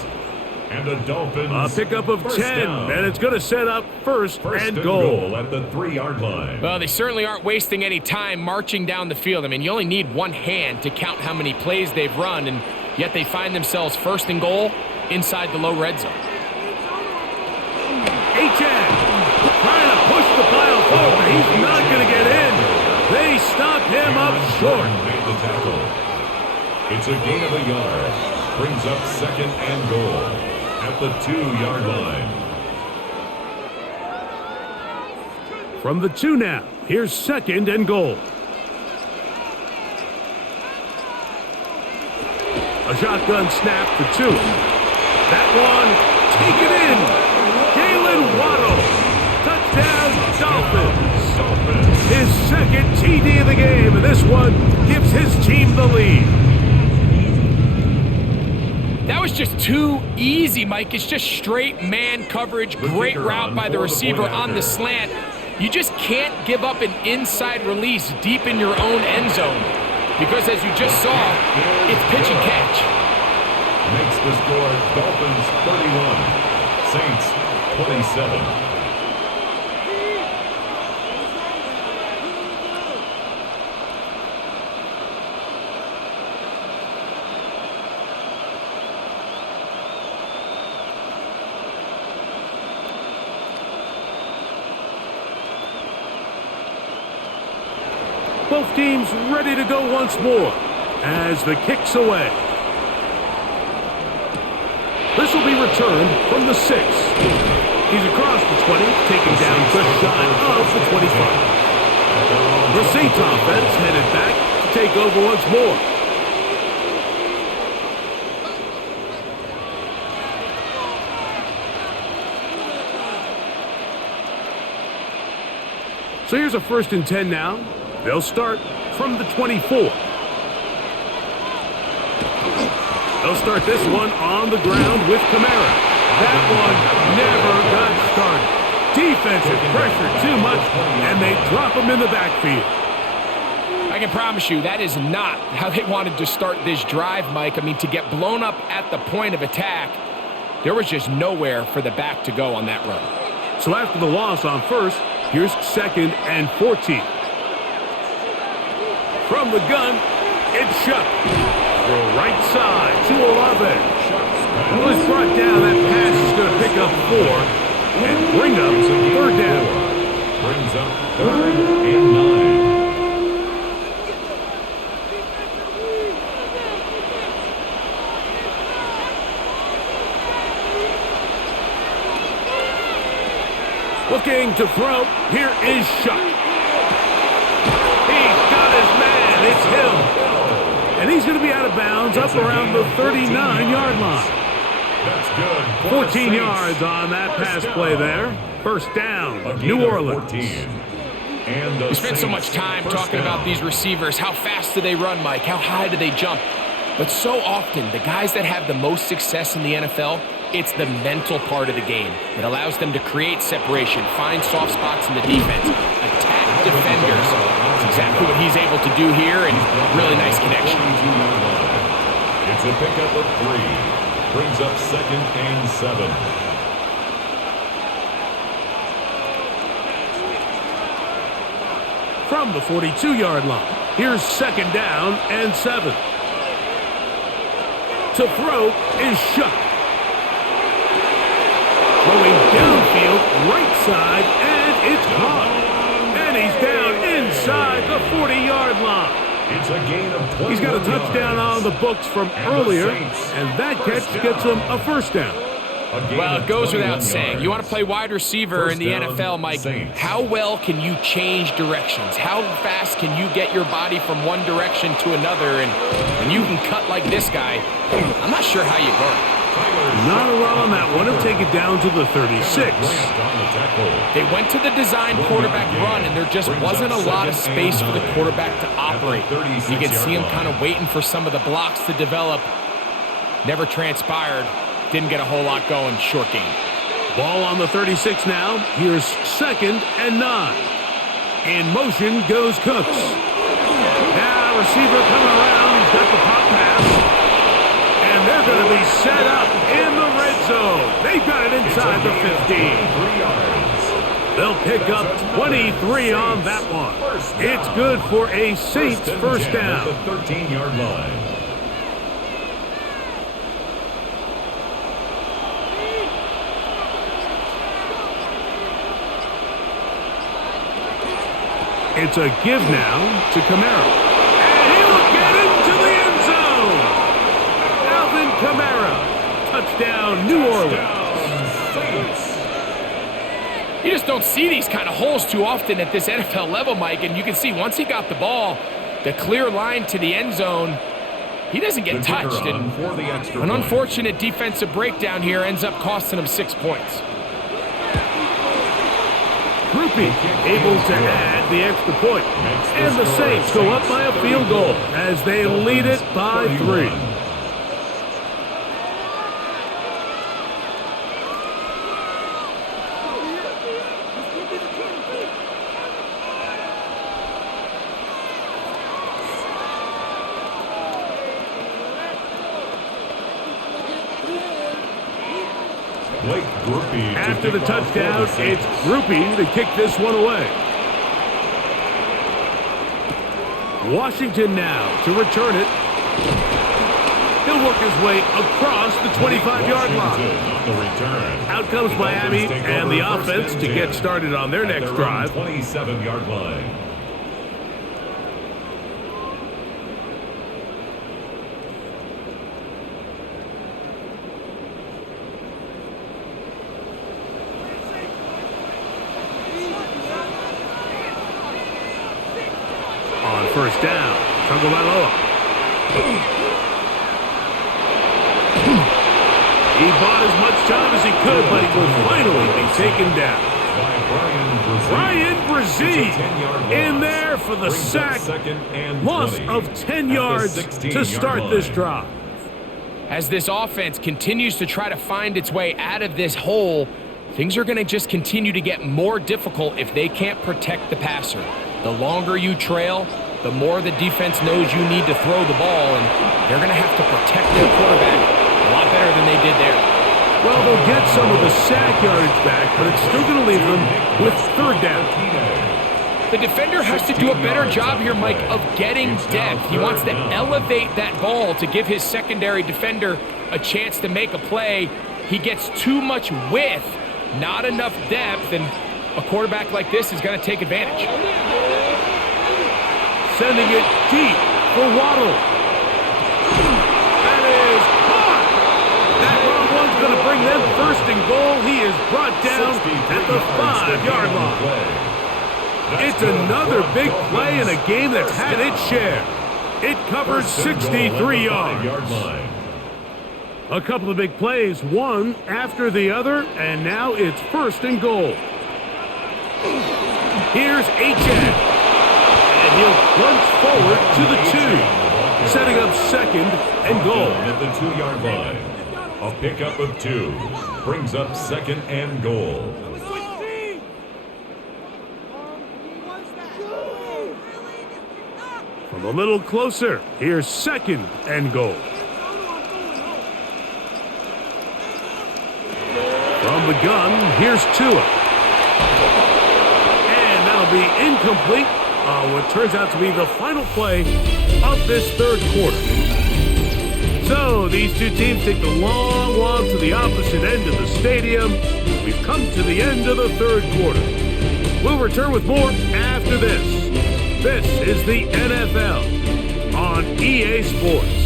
And the Dolphins a pickup of 10, and it's going to set up 1st and goal at the 3-yard line. Well, they certainly aren't wasting any time marching down the field. I mean, you only need one hand to count how many plays they've run, and yet they find themselves 1st and goal inside the low red zone. Aiken trying to push the pile forward. He's not going to get in. They stop him up short. Made the tackle. It's a gain of a yard. Brings up 2nd and goal at the 2-yard line. From the 2 now, here's 2nd and goal. A shotgun snap for 2. That one, taken in. Jalen Waddle. Touchdown, Dolphins. His 2nd TD of the game, and this one gives his team the lead. That was just too easy, Mike. It's just straight man coverage. Great route by the receiver on the slant. You just can't give up an inside release deep in your own end zone. Because as you just saw, it's pitch and catch. Makes the score Dolphins 31, Saints 27. Both teams ready to go once more as the kick's away. This will be returned from the 6. He's across the 20, taken down just shy of the 25. The Saints offense headed back to take over once more. So here's a 1st and 10 now. They'll start from the 24. They'll start this one on the ground with Kamara. That one never got started. Defensive pressure too much, and they drop him in the backfield. I can promise you that is not how they wanted to start this drive, Mike. I mean, to get blown up at the point of attack, there was just nowhere for the back to go on that run. So after the loss on 1st, here's 2nd and 14. From the gun, it's Shuck. Throw right side to Olave. It was brought down. That pass is going to pick up 4 and bring up 3rd down. Brings up 3rd and 9. Looking to throw. Here is Shuck. He's got his man. It's Hill. And he's going to be out of bounds up around the 39-yard line. That's good. for the 14 Saints. yards on that pass play there. First down, A gain New of Orleans. 14. And the We spent so much Saints time first talking down. about these receivers. How fast do they run, Mike? How high do they jump? But so often, the guys that have the most success in the NFL, it's the mental part of the game. It allows them to create separation, find soft spots in the defense, attack defenders. That's exactly what he's able to do here, and really nice connection. It's a pickup of 3. Brings up 2nd and 7. From the 42-yard line, here's 2nd down and 7. To throw is Shuck. Throwing downfield, right side, and it's caught. And he's down inside the 40-yard line. It's a gain of 21 He's got a touchdown on yards. the books from And the earlier, Saints and that first catch gets him a first down. A gain Well, of it goes 21 without saying. You want to play wide receiver First in the down, NFL, Mike. Saints. How well can you change directions? How fast can you get your body from one direction to another? And when you can cut like this guy, I'm not sure how you guard it. Not a run on that one. He'll take it down to the 36. They went to the design quarterback run, and there just wasn't a lot of space for the quarterback to operate. You can see him kind of waiting for some of the blocks to develop. Never transpired. Didn't get a whole lot going. Short game. Ball on the 36 now. Here's 2nd and 9. In motion goes Cooks. Now receiver coming around. He's got the pop pass. And they're going to be set up in the red zone. They've got it inside the 15. They'll pick up 23 on that one. It's good for a Saints first down. At the 13-yard line. It's a give now to Kamara. And he'll get into the end zone. Alvin Kamara. Touchdown, New Orleans. You just don't see these kind of holes too often at this NFL level, Mike. And you can see once he got the ball, the clear line to the end zone, he doesn't get touched. And an unfortunate defensive breakdown here ends up costing him 6 points. Groupie able to add the extra point. And the Saints go up by a field goal as they lead it by 3. After the touchdown, it's Groupie to kick this one away. Washington now to return it. He'll work his way across the 25-yard line. Out comes Miami and the offense to get started on their next drive. 27-yard line. On first down, Tagovailoa. He bought as much time as he could, but he will finally be taken down. Brian Brzee in there for the sack. Loss of 10 yards to start this drive. As this offense continues to try to find its way out of this hole, things are going to just continue to get more difficult if they can't protect the passer. The longer you trail, the more the defense knows you need to throw the ball, and they're going to have to protect their quarterback a lot better than they did there. Well, they'll get some of the sack yardage back, but it's still going to leave them with third down. The defender has to do a better job here, Mike, of getting depth. He wants to elevate that ball to give his secondary defender a chance to make a play. He gets too much width, not enough depth, and a quarterback like this is going to take advantage. Sending it deep for Waddle. That is caught. That long one's going to bring them first and goal. He is brought down at the 5-yard line. It's another big play in a game that's had its share. It covered 63 yards. A couple of big plays, one after the other, and now it's 1st and goal. Here's H.N. And he'll plunge forward to the 2, setting up 2nd and goal. At the 2-yard line. A pickup of 2 brings up 2nd and goal. From a little closer, here's 2nd and goal. From the gun, here's Tua. And that'll be incomplete on what turns out to be the final play of this 3rd quarter. So these two teams take the long walk to the opposite end of the stadium. We've come to the end of the 3rd quarter. We'll return with more after this. This is the NFL on EA Sports.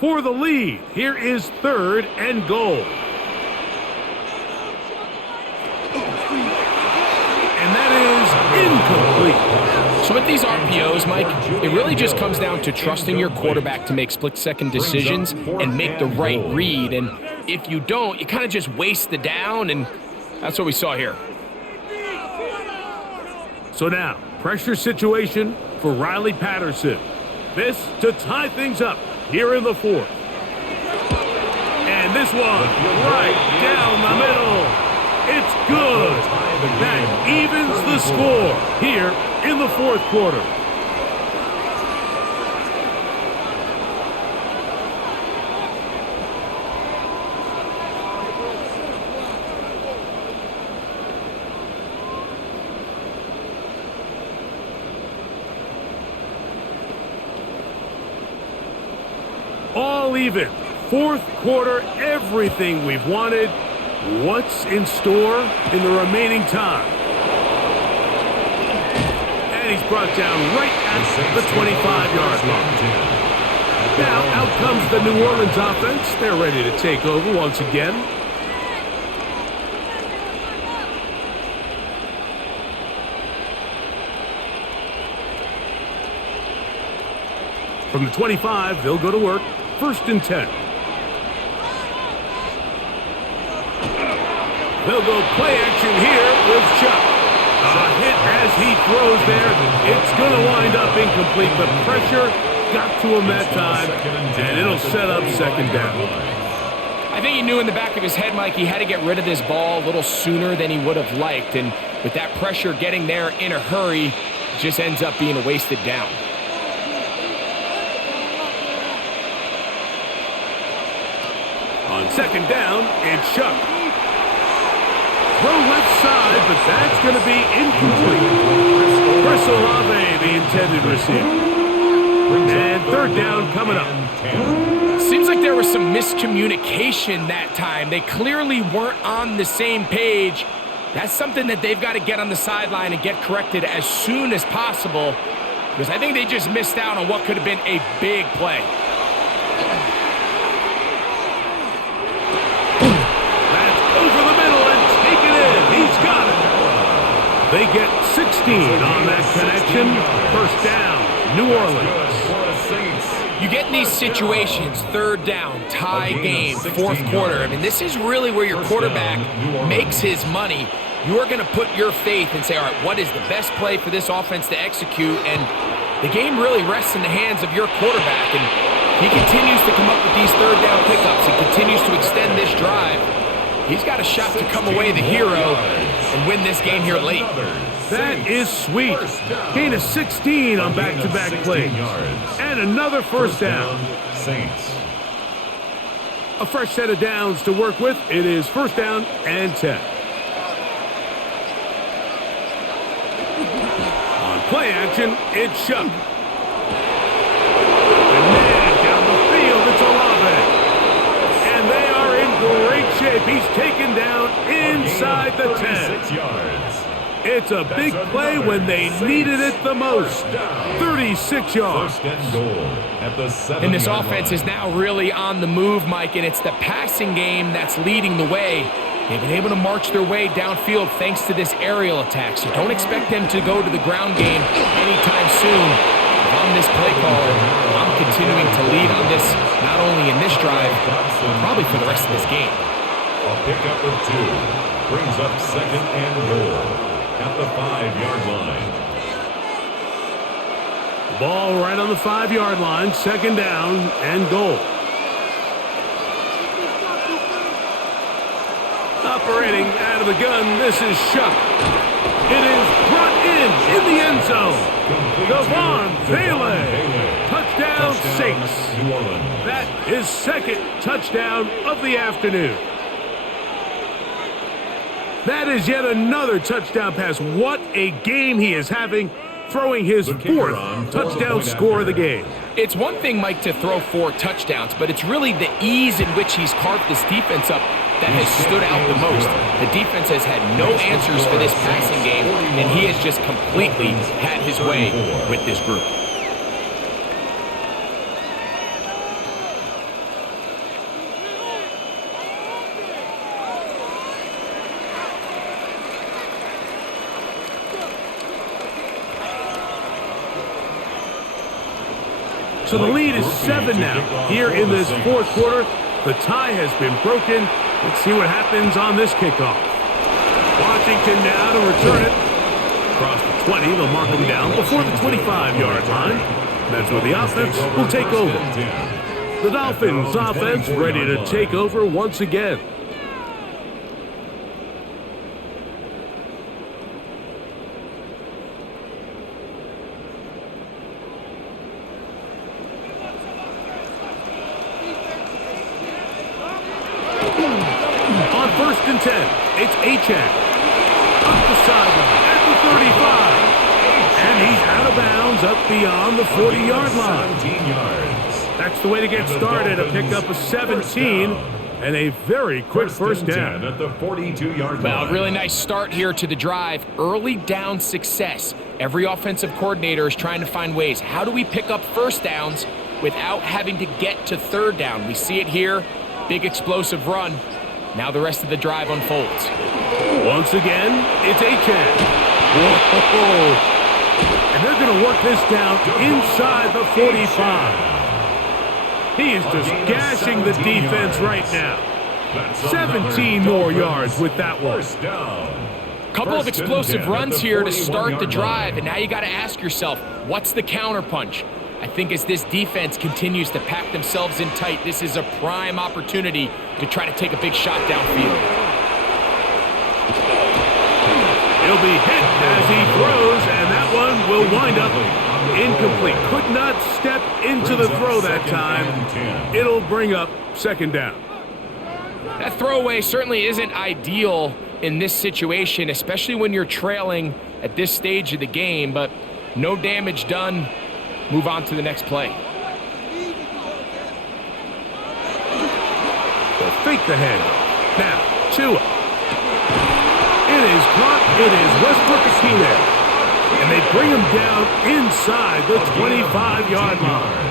For the lead, here is 3rd and goal. And that is incomplete. So with these RPOs, Mike, it really just comes down to trusting your quarterback to make split-second decisions and make the right read. And if you don't, you kind of just waste the down, and that's what we saw here. So now, pressure situation for Riley Patterson. This to tie things up here in the 4th. And this one right down the middle. It's good. That evens the score here in the 4th quarter. All even. 4th quarter, everything we've wanted. What's in store in the remaining time? And he's brought down right at the 25-yard line. Now out comes the New Orleans offense. They're ready to take over once again. From the 25, they'll go to work. 1st and 10. They'll go play action here with Chuck. A hit as he throws there. It's going to wind up incomplete, but pressure got to him that time, and it'll set up 2nd down. I think he knew in the back of his head, Mike, he had to get rid of this ball a little sooner than he would have liked, and with that pressure getting there in a hurry, it just ends up being a wasted down. On 2nd down, it's Chuck. Throw left side, but that's going to be incomplete. Chris Olave, the intended receiver. And 3rd down coming up. Seems like there was some miscommunication that time. They clearly weren't on the same page. That's something that they've got to get on the sideline and get corrected as soon as possible, because I think they just missed out on what could have been a big play. They get 16 on that connection. 1st down, New Orleans. You get in these situations, 3rd down, tie game, 4th quarter. I mean, this is really where your quarterback makes his money. You are going to put your faith and say, all right, what is the best play for this offense to execute? And the game really rests in the hands of your quarterback. And he continues to come up with these 3rd down pickups and continues to extend this drive. He's got a shot to come away the hero and win this game here late. That is sweet. Gain of 16 on back-to-back plays. And another 1st down. Saints. A fresh set of downs to work with. It is 1st down and 10. On play action, it's Chuck. And man, down the field, it's Olave. And they are in great shape. He's taken down inside the 10. 6 yards. It's a big play when they needed it the most. 36 yards. First and goal at the 7-yard And this offense line. is now really on the move, Mike, and it's the passing game that's leading the way. They've been able to march their way downfield thanks to this aerial attack, so don't expect them to go to the ground game anytime soon. If I'm this play caller, I'm continuing to lead on this, not only in this drive, but probably for the rest of this game. A pickup of 2 brings up second and goal at the 5-yard line. Ball right on the 5-yard line, second down and goal. Operating out of the gun, this is Shuck. It is brought in the end zone. Devon Bailey, touchdown 6. New Orleans. That is second touchdown of the afternoon. That is yet another touchdown pass. What a game he is having, throwing his fourth touchdown score of the game. It's one thing, Mike, to throw 4 touchdowns, but it's really the ease in which he's carved this defense up that has stood out the most. The defense has had no answers for this passing game, and he has just completely had his way with this group. So the lead is 7 now. Here in this fourth quarter, the tie has been broken. Let's see what happens on this kickoff. Washington now to return it. Across the 20, they'll mark him down before the 25-yard line. That's where the offense will take over. The Dolphins offense ready to take over once again. On 1st and 10, it's Achane. Up the sideline at the 35. And he's out of bounds up beyond the 40-yard line. 17 yards. That's the way to get started, a pickup of 17 and a very quick first down. At the 42-yard line. Well, a really nice start here to the drive. Early down success. Every offensive coordinator is trying to find ways. How do we pick up first downs without having to get to third down? We see it here. Big explosive run. Now the rest of the drive unfolds. Once again, it's Achane. Whoa! And they're going to work this down inside the 45. He is just gashing the defense right now. 17 more yards with that one. First down. Couple of First and explosive 10 runs at the here to start the 41-yard drive, line. and now you got to ask yourself, what's the counterpunch? I think as this defense continues to pack themselves in tight, this is a prime opportunity to try to take a big shot downfield. He'll be hit as he throws, and that one will wind up incomplete. Could not step into the throw that time. It'll bring up second down. That throwaway certainly isn't ideal in this situation, especially when you're trailing at this stage of the game, but no damage done. Move on to the next play. They'll fake the handoff. Now, Tua. It is caught. It is Westbrook Akine. And they bring him down inside the 25-yard line.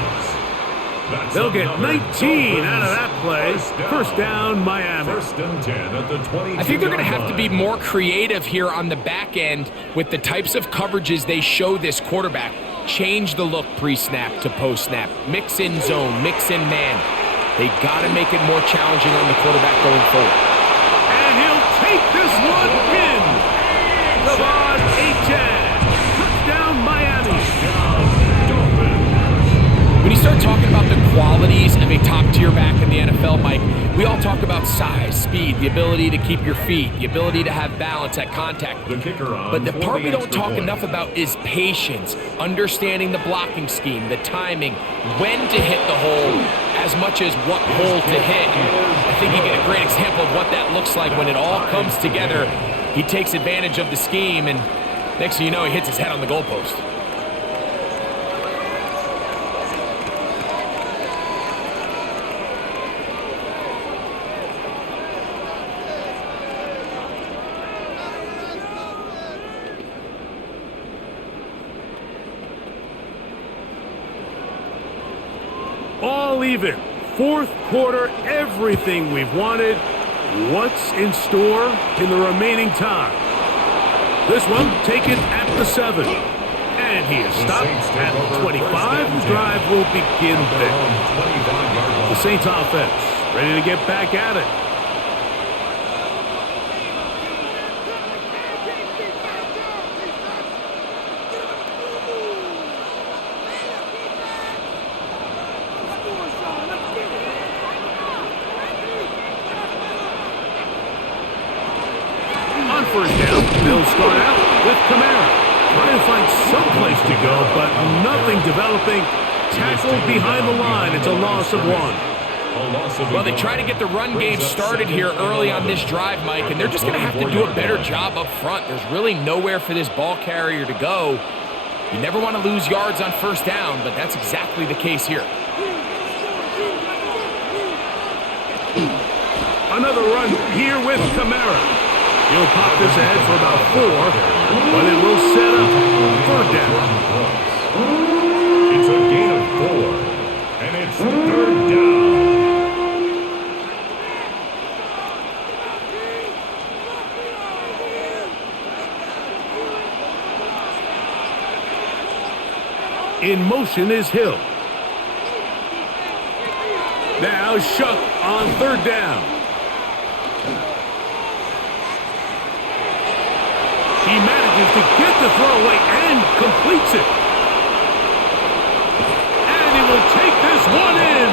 They'll get 19 out of that play. First down, Miami. First and 10 at the 22-yard I think they're going to have to be more creative here on the back end with the types of coverages they show this quarterback. Change the look pre-snap to post-snap. Mix in zone, mix in man. They got to make it more challenging on the quarterback going forward. And he'll take this one in. Devon Achane. Touchdown, Miami. When you start talking about the qualities of a top-tier back in the NFL, Mike, we all talk about size, speed, the ability to keep your feet, the ability to have balance at contact. The kicker on But the for part the we don't extra talk point. enough about is patience, understanding the blocking scheme, the timing, when to hit the hole, as much as what hole to hit. And I think you get a great example of what that looks like when it all comes together. He takes advantage of the scheme, and next thing you know, he hits his head on the goalpost. Still even. Fourth quarter, everything we've wanted. What's in store in the remaining time? This one taken at the 7. And he is stopped at the 25. The drive will begin there. The Saints offense ready to get back at it. On first down, they'll start out with Kamara. Trying to find some place to go, but nothing developing. Tackled behind the line. It's a loss of 1. Well, they try to get the run game started here early on this drive, Mike, and they're just going to have to do a better job up front. There's really nowhere for this ball carrier to go. You never want to lose yards on first down, but that's exactly the case here. Another run here with Kamara. He'll pop this ahead for about 4, but it will set up 3rd down. It's a gain of 4, and it's 3rd down. In motion is Hill. Now Shuck on 3rd down. He manages to get the throw away and completes it. And he will take this one in.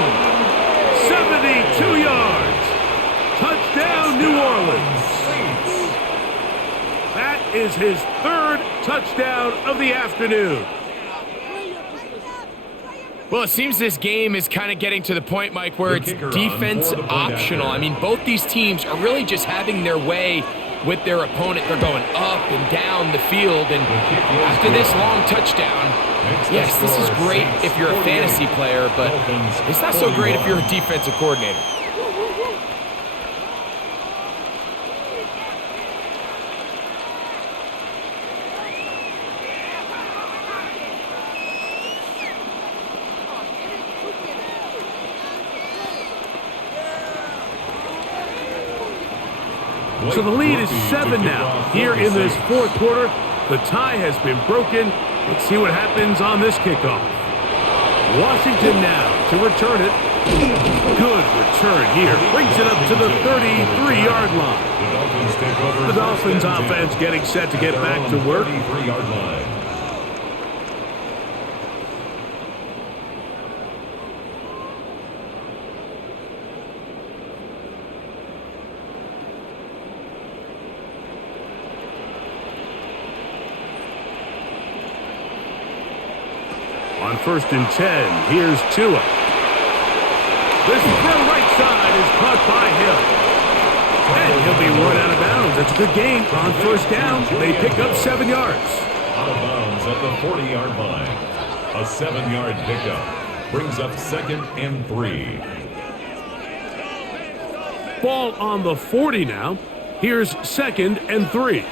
72 yards. Touchdown, New Orleans. That is his 3rd touchdown of the afternoon. Well, it seems this game is kind of getting to the point, Mike, where it's defense optional. I mean, both these teams are really just having their way with their opponent. They're going up and down the field, and after this long touchdown, yes, this is great if you're a fantasy player, but it's not so great if you're a defensive coordinator. So the lead is 7 now. Here in this 4th quarter, the tie has been broken. Let's see what happens on this kickoff. Washington now to return it. Good return here. Brings it up to the 33-yard line. The Dolphins offense getting set to get back to work. 33-yard line. On 1st and 10, here's Tua. This throw right side is caught by Hill. And he'll be run out of bounds. That's a good gain. On 1st down, they pick up 7 yards. Out of bounds at the 40-yard line. A 7-yard pickup brings up 2nd and 3. Ball on the 40 now. Here's 2nd and 3.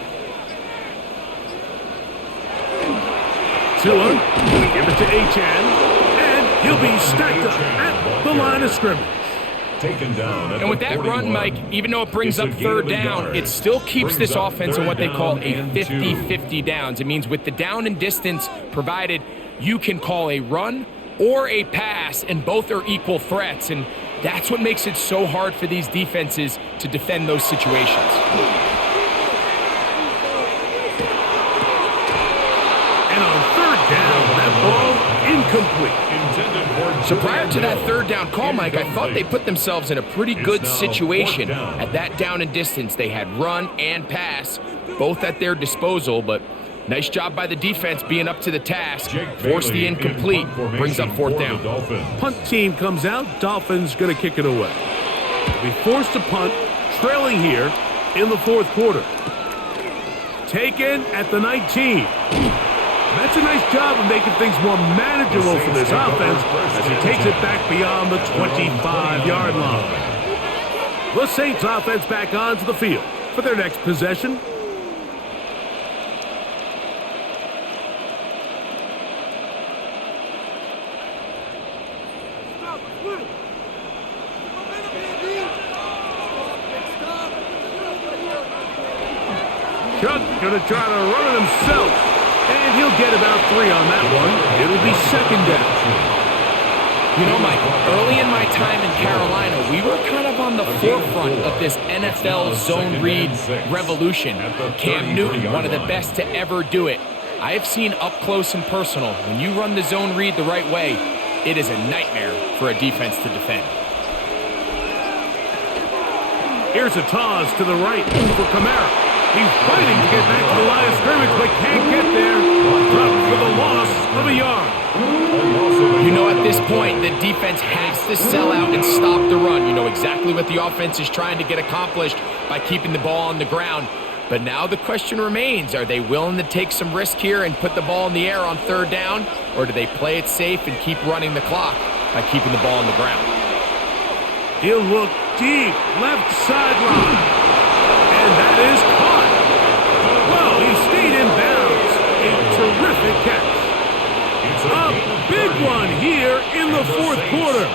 Tua, give it to Achane, and he'll be stacked up at the line of scrimmage. Taken down at and with that run, Mike, even though it brings up 3rd down, it still keeps this offense in what they call a 50-50 downs. It means with the down and distance provided, you can call a run or a pass, and both are equal threats. And that's what makes it so hard for these defenses to defend those situations. And on 3rd down, that ball incomplete. So prior to that 3rd down call, Mike, I thought they put themselves in a pretty good situation at that down and distance. They had run and pass, both at their disposal, but nice job by the defense being up to the task. Force the incomplete, brings up 4th down. Punt team comes out, Dolphins going to kick it away. They'll be forced to punt, trailing here in the 4th quarter. Taken at the 19. That's a nice job of making things more manageable for this offense as he takes it back beyond the 25-yard line. The Saints offense back onto the field for their next possession. Chuck going to try to run it himself. And he'll get about 3 on that one. It'll be second down. You know, Mike, early in my time in Carolina, we were kind of on the forefront of this NFL zone read revolution. Cam Newton, one of the best to ever do it. I have seen up close and personal, when you run the zone read the right way, it is a nightmare for a defense to defend. Here's a toss to the right for Kamara. He's fighting to get back to the line of scrimmage, but can't get there. Dropped for the loss of a yard. You know, at this point, the defense has to sell out and stop the run. You know exactly what the offense is trying to get accomplished by keeping the ball on the ground. But now the question remains, are they willing to take some risk here and put the ball in the air on third down? Or do they play it safe and keep running the clock by keeping the ball on the ground? He'll look deep, left sideline. And that is caught. Well, he stayed in bounds. A terrific catch. A big one here in the fourth quarter.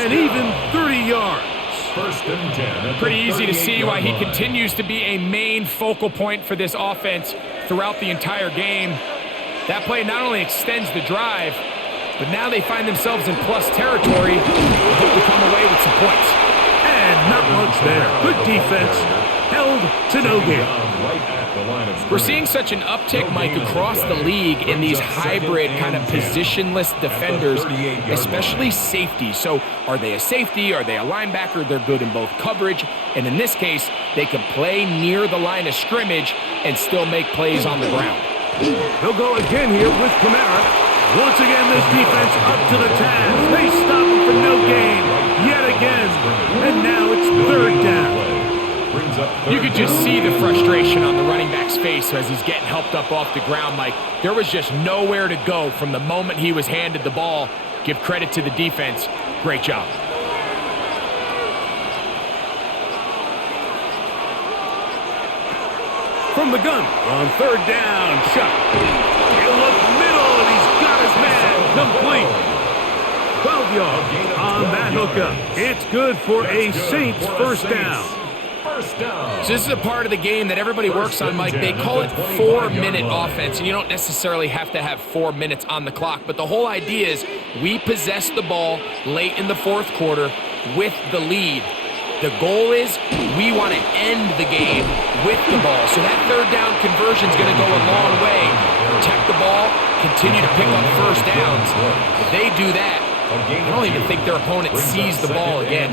And even 30 yards. First and 10. Pretty easy to see why he continues to be a main focal point for this offense throughout the entire game. That play not only extends the drive, but now they find themselves in plus territory. Hope to come away with some points. And not much there. Good defense. Held to no gain. We're seeing such an uptick, Mike, across the league in these hybrid kind of positionless defenders, especially safety. So are they a safety? Are they a linebacker? They're good in both coverage. And in this case, they can play near the line of scrimmage and still make plays on the ground. They'll go again here with Kamara. Once again, this defense up to the task. They stop him for no gain yet again. And now it's third down. You could just see the frustration on the running back's face as he's getting helped up off the ground, Mike. There was just nowhere to go from the moment he was handed the ball. Give credit to the defense. Great job. From the gun on third down, Chuck. He'll look middle, and he's got his man complete. 12 yards on that hookup. It's good for a Saints first down. So this is a part of the game that everybody works on, Mike. They call it 4-minute offense, and you don't necessarily have to have 4 minutes on the clock. But the whole idea is we possess the ball late in the fourth quarter with the lead. The goal is we want to end the game with the ball. So that third down conversion is going to go a long way. Protect the ball, continue to pick up first downs. If they do that, I don't even think their opponent sees the ball again.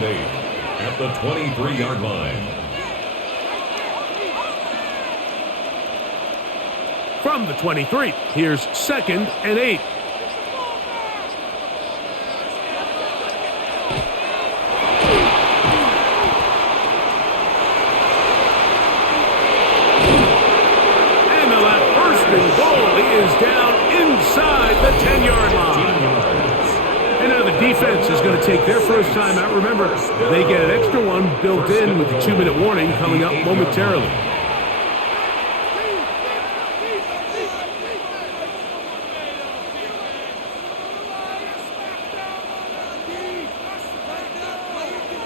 At the 23-yard line. From the 23, here's second and 8. And the left first and goal. He is down inside the 10-yard line. And now the defense is going to take their first time out. Remember, they get an extra one built in with the 2-minute warning coming up momentarily.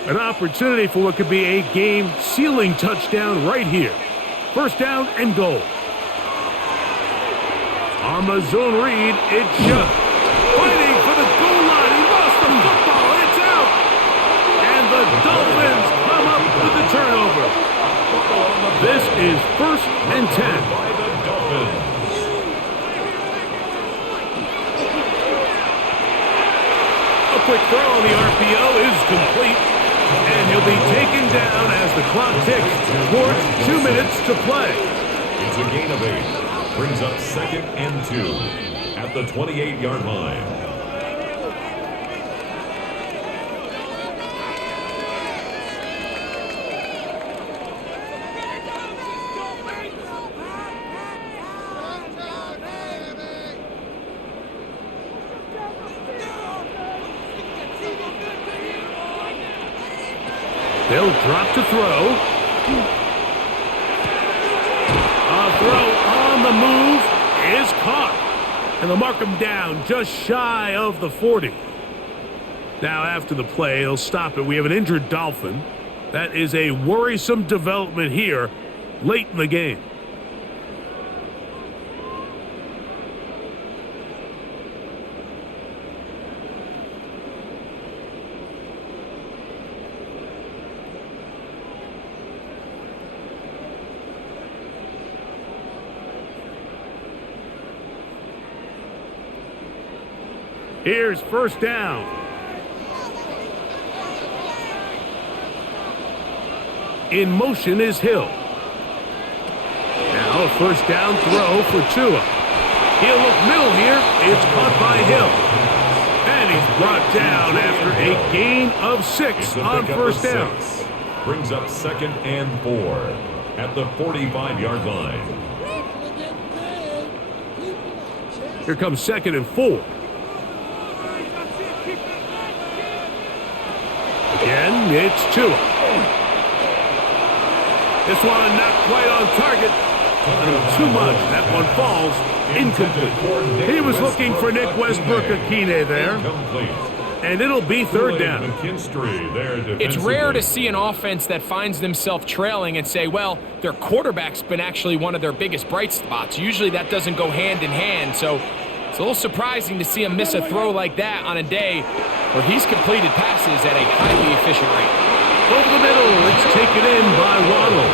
An opportunity for what could be a game-sealing touchdown right here. First down and goal. On the zone read, it's Chuck. Fighting for the goal line. He lost the football. It's out. And the Dolphins come up with the turnover. This is first and 10. By the Dolphins. A quick throw on the RPO is complete. And he'll be taken down as the clock ticks towards 2 minutes to play. It's a gain of 8. Brings up second and 2 at the 28-yard line. They'll drop to throw. A throw on the move is caught. And they'll mark him down just shy of the 40. Now after the play, they'll stop it. We have an injured Dolphin. That is a worrisome development here late in the game. Here's first down. In motion is Hill. Now a first down throw for Tua. He'll look middle here. It's caught by Hill. And he's brought down after a gain of 6 on first down. Brings up 2nd and 4 at the 45-yard line. Here comes 2nd and 4. Again, it's Tua. This one not quite on target. A little too much. That one falls incomplete. He was looking for Nick Westbrook-Akine there. And it'll be third down. It's rare to see an offense that finds themselves trailing and say, well, their quarterback's been actually one of their biggest bright spots. Usually that doesn't go hand in hand, so it's a little surprising to see him miss a throw like that on a day where he's completed passes at a highly efficient rate. Over the middle, it's taken in by Waddle.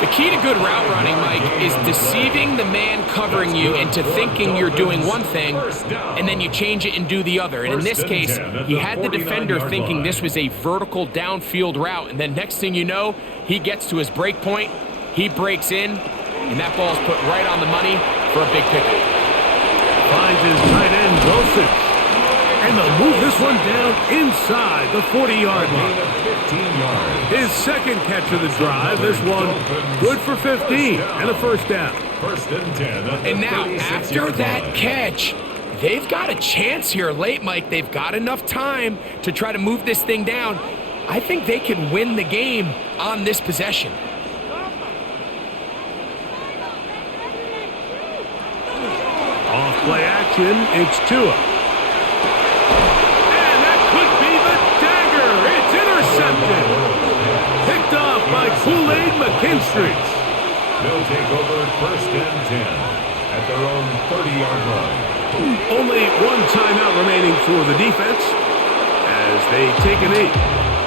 The key to good route running, Mike, is deceiving the man covering you into thinking you're doing one thing, and then you change it and do the other. And in this case, he had the defender thinking this was a vertical downfield route, and then next thing you know, he gets to his break point, he breaks in, and that ball's put right on the money for a big pickup. Finds his tight end, Dulcich. And they'll move this one down inside the 40-yard line. His second catch of the drive. This one good for 15 and a first down. And now, after that catch, they've got a chance here late, Mike. They've got enough time to try to move this thing down. I think they can win the game on this possession. Off play action, it's Tua. Picked off by Kool-Aid McKinstry. They'll take over 1st and 10 at their own 30-yard line. Only one timeout remaining for the defense as they take a knee.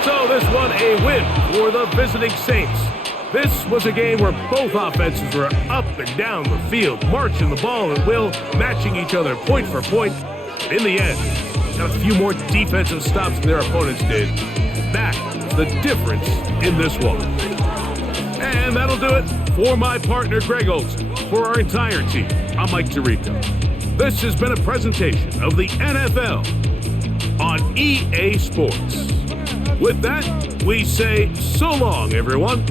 So this one a win for the visiting Saints. This was a game where both offenses were up and down the field, marching the ball at will, matching each other point for point. But in the end, got a few more defensive stops than their opponents did. That is the difference in this one. And that'll do it for my partner, Greg Olson. For our entire team, I'm Mike Tirico. This has been a presentation of the NFL on EA Sports. With that, we say so long, everyone.